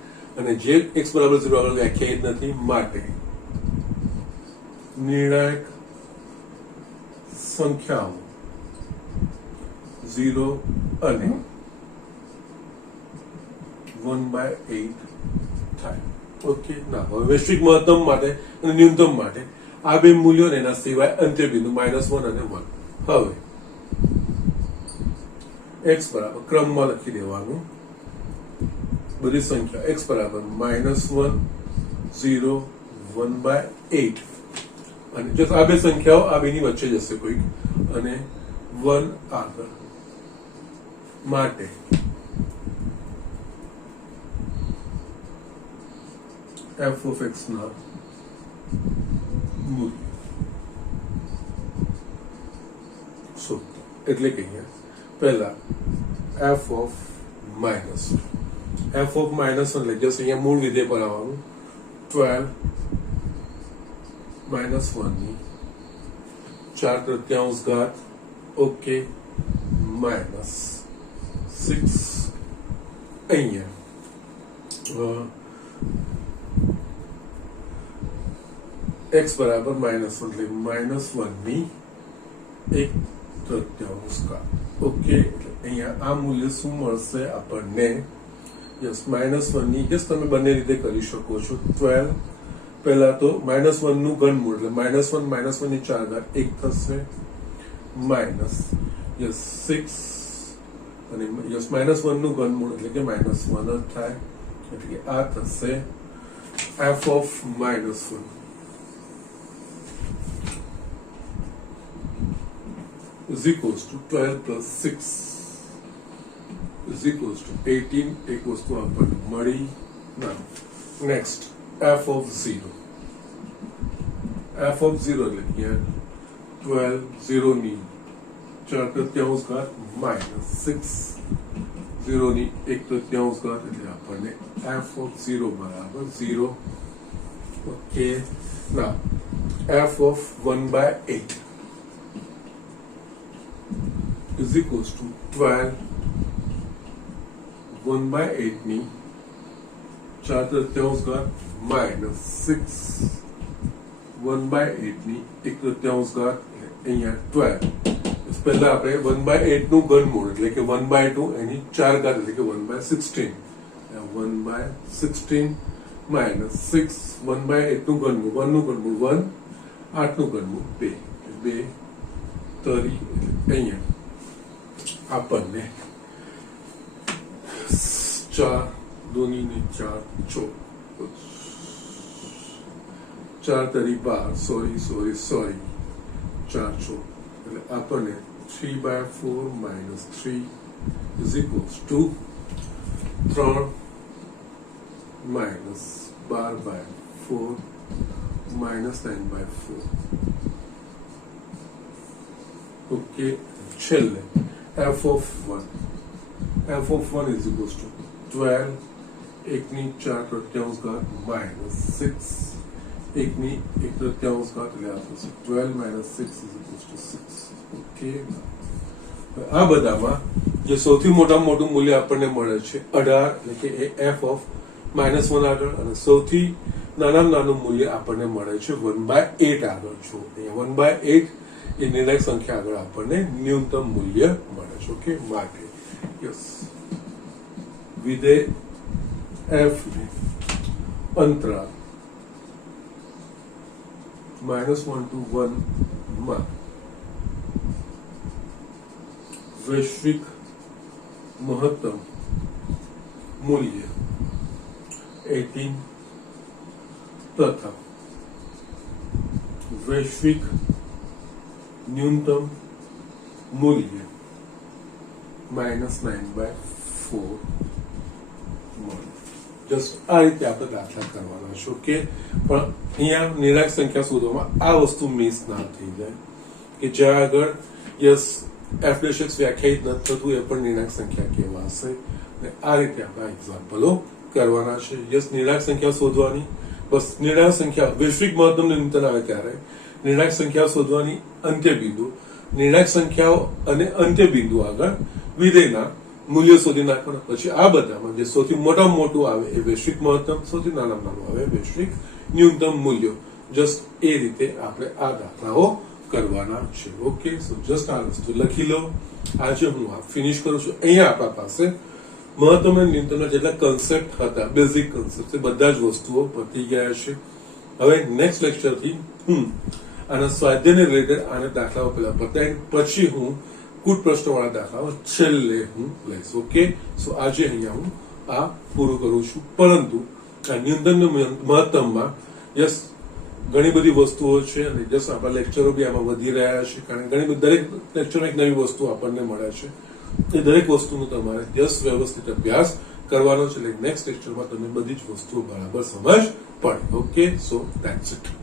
અને જે x બરાબર 0 આગળ વ્યાખ્યાયિત નથી માટે નિર્ણાયક સંખ્યાઓ 0 અને 1 by 8 થાય. ઓકે, ના હવે વૈશ્વિક મહત્તમ માટે અને ન્યૂનતમ માટે આ બે મૂલ્યો એના સિવાય અંત્ય બિંદુ -1 અને 1. હવે x બરાબર ક્રમમાં લખી દેવાનું બધી સંખ્યા x બરાબર -1 0 1 by 8 અને જો આ બે સંખ્યાઓ આ બેની વચ્ચે જશે કોઈક અને 1 આગળ માટે f of x ના મૂલ્ય એટલે કે અહીંયા પહેલા f of minus એટલે જસ્ટ અહીંયા મૂળ વિધેય પર આવવાનું 12 -1 ની 4/3 ઘાત. ઓકે, -6 અહીંયા x બરાબર -1 એટલે -1 ની 1/3 ઓકે. અહીંયા આ મૂલ્ય શું મળશે આપણને? યસ, -1 ની યસ તમે બંને રીતે કરી શકો છો. 12 પહેલા તો -1 નું ઘનમૂળ એટલે -1 ની 4 ઘાત 1 થશે, માઇનસ યસ 6 અને યસ -1 નું ઘનમૂળ એટલે કે -1 જ થાય, એટલે કે આ થશે f of -1 is equals to 12 plus 6 is equals to 18. એક વસ્તુ આપણને મળી. ના, નેક્સ્ટ f of 0 એટલે કે 12 0 ની 4/3 ઘાત માઇનસ 6 0 ની 1/3 ઘાત એટલે આપણને f of 0 બરાબર 0. ઓકે. ના, f of 1/8 is equals to 12 1/8 ની 4/3 ઘાત માઇનસ 6 1/8 ની 1/3 ઘાત અહીંયા 12. પહેલા આપણે 1/8 નું ઘનમૂળ એટલે કે 1/2 એની 4 ઘાત એટલે કે 1/16 માઇનસ 6 1/8 નું ઘનમૂળ 1 નું ઘનમૂળ 1 8 નું ઘનમૂળ 2 2 30 અહીંયા આપણને 4 2 ની 4 4 તરી 12 સોરી 4 એટલે આપણને 3/4 minus 3 is equals to 3 minus 12/4 minus 9/4. Okay, છેલ્લે f of 1 is equals to 12 1 ની 4/3 ઘાત minus 6 1 ની 1/3 ઘાત એટલે આવશે 12 minus 6 is equals to 6. Okay. આ બધામાં જે સૌથી મોટામાં મોટું મૂલ્ય આપણને મળે છે 18 એટલે કે f of -1 આગળ, અને સૌથી નાનામાં નાનું મૂલ્ય આપણને મળે છે 1/8 આગળ. જો અહીંયા 1/8 એ નિર્ણાયક સંખ્યા આગળ આપણને ન્યૂનતમ મૂલ્ય મળે છે. ઓકે, માટે યસ વિધેય f ને અંતરાલ -1 to 1 માં વૈશ્વિક મહત્તમ મૂલ્ય 18 તથા વૈશ્વિક ન્યૂનતમ મૂલ્ય -9/4 મળે. જસ્ટ આ રીતે આપણે દાખલા કરવાના છે. ઓકે, પણ અહીંયા નિર્ણાયક સંખ્યા શોધવામાં આ વસ્તુ મિસ ના થઈ જાય કે જ્યાં આગળ યસ f' વ્યાખ્યાયિત ન થતું એ પણ નિર્ણાયક સંખ્યા કહેવાશે. અને આ રીતે આપણે એક્ઝામ્પલો કરવાના છે. યસ, નિર્ણાયક સંખ્યા શોધવાની, બસ નિર્ણાયક સંખ્યા વૈશ્વિક મહત્તમ ન્યૂનતમ આવે ત્યારે નિર્ણાયક સંખ્યા શોધવાની, અંત્ય બિંદુ નિર્ણાયક સંખ્યાઓ અને અંત્ય બિંદુ આગળ વિધેયના મૂલ્યો શોધી નાખવાના. પછી આ બધામાં જે સૌથી મોટામાં મોટું આવે એ વૈશ્વિક મહત્તમ, સૌથી નાનામાં નાનું આવે વૈશ્વિક ન્યૂનતમ મૂલ્યો. જસ્ટ એ રીતે આપણે આ દાખલાઓ કરવાના છે. ઓકે, સો જસ્ટ આ વસ્તુ લખી લો. આજે હું આ ફિનિશ કરું છું. અહીંયા આપણા પાસે મહત્તમ અને ન્યૂનતમના જેટલા કન્સેપ્ટ હતા, બેઝિક કન્સેપ્ટ, એ બધા જ વસ્તુઓ પતી ગયા છે. હવે નેક્સ્ટ લેક્ચરથી આના સ્વાધ્યાયને રિલેટેડ આને દાખલાઓ પેલા બતાવીને પછી હું કુટ પ્રશ્નવાળા દાખલાઓ છેલ્લે હું લઈશ. ઓકે, સો આજે અહીંયા હું આ પૂરું કરું છું. પરંતુ આ ન્યૂનતમ મહત્તમમાં યસ ઘણી બધી વસ્તુઓ છે, અને જસ્ટ આપણા લેક્ચરો બી આમાં વધી રહ્યા છે, કારણ ઘણી બધી દરેક લેક્ચરમાં એક નવી વસ્તુ આપણને મળે છે. એ દરેક વસ્તુનો તમારે જસ્ટ વ્યવસ્થિત અભ્યાસ કરવાનો છે. એટલે નેક્સ્ટ લેક્ચરમાં તમને બધી જ વસ્તુઓ બરાબર સમજ પડે. Okay, so that's it.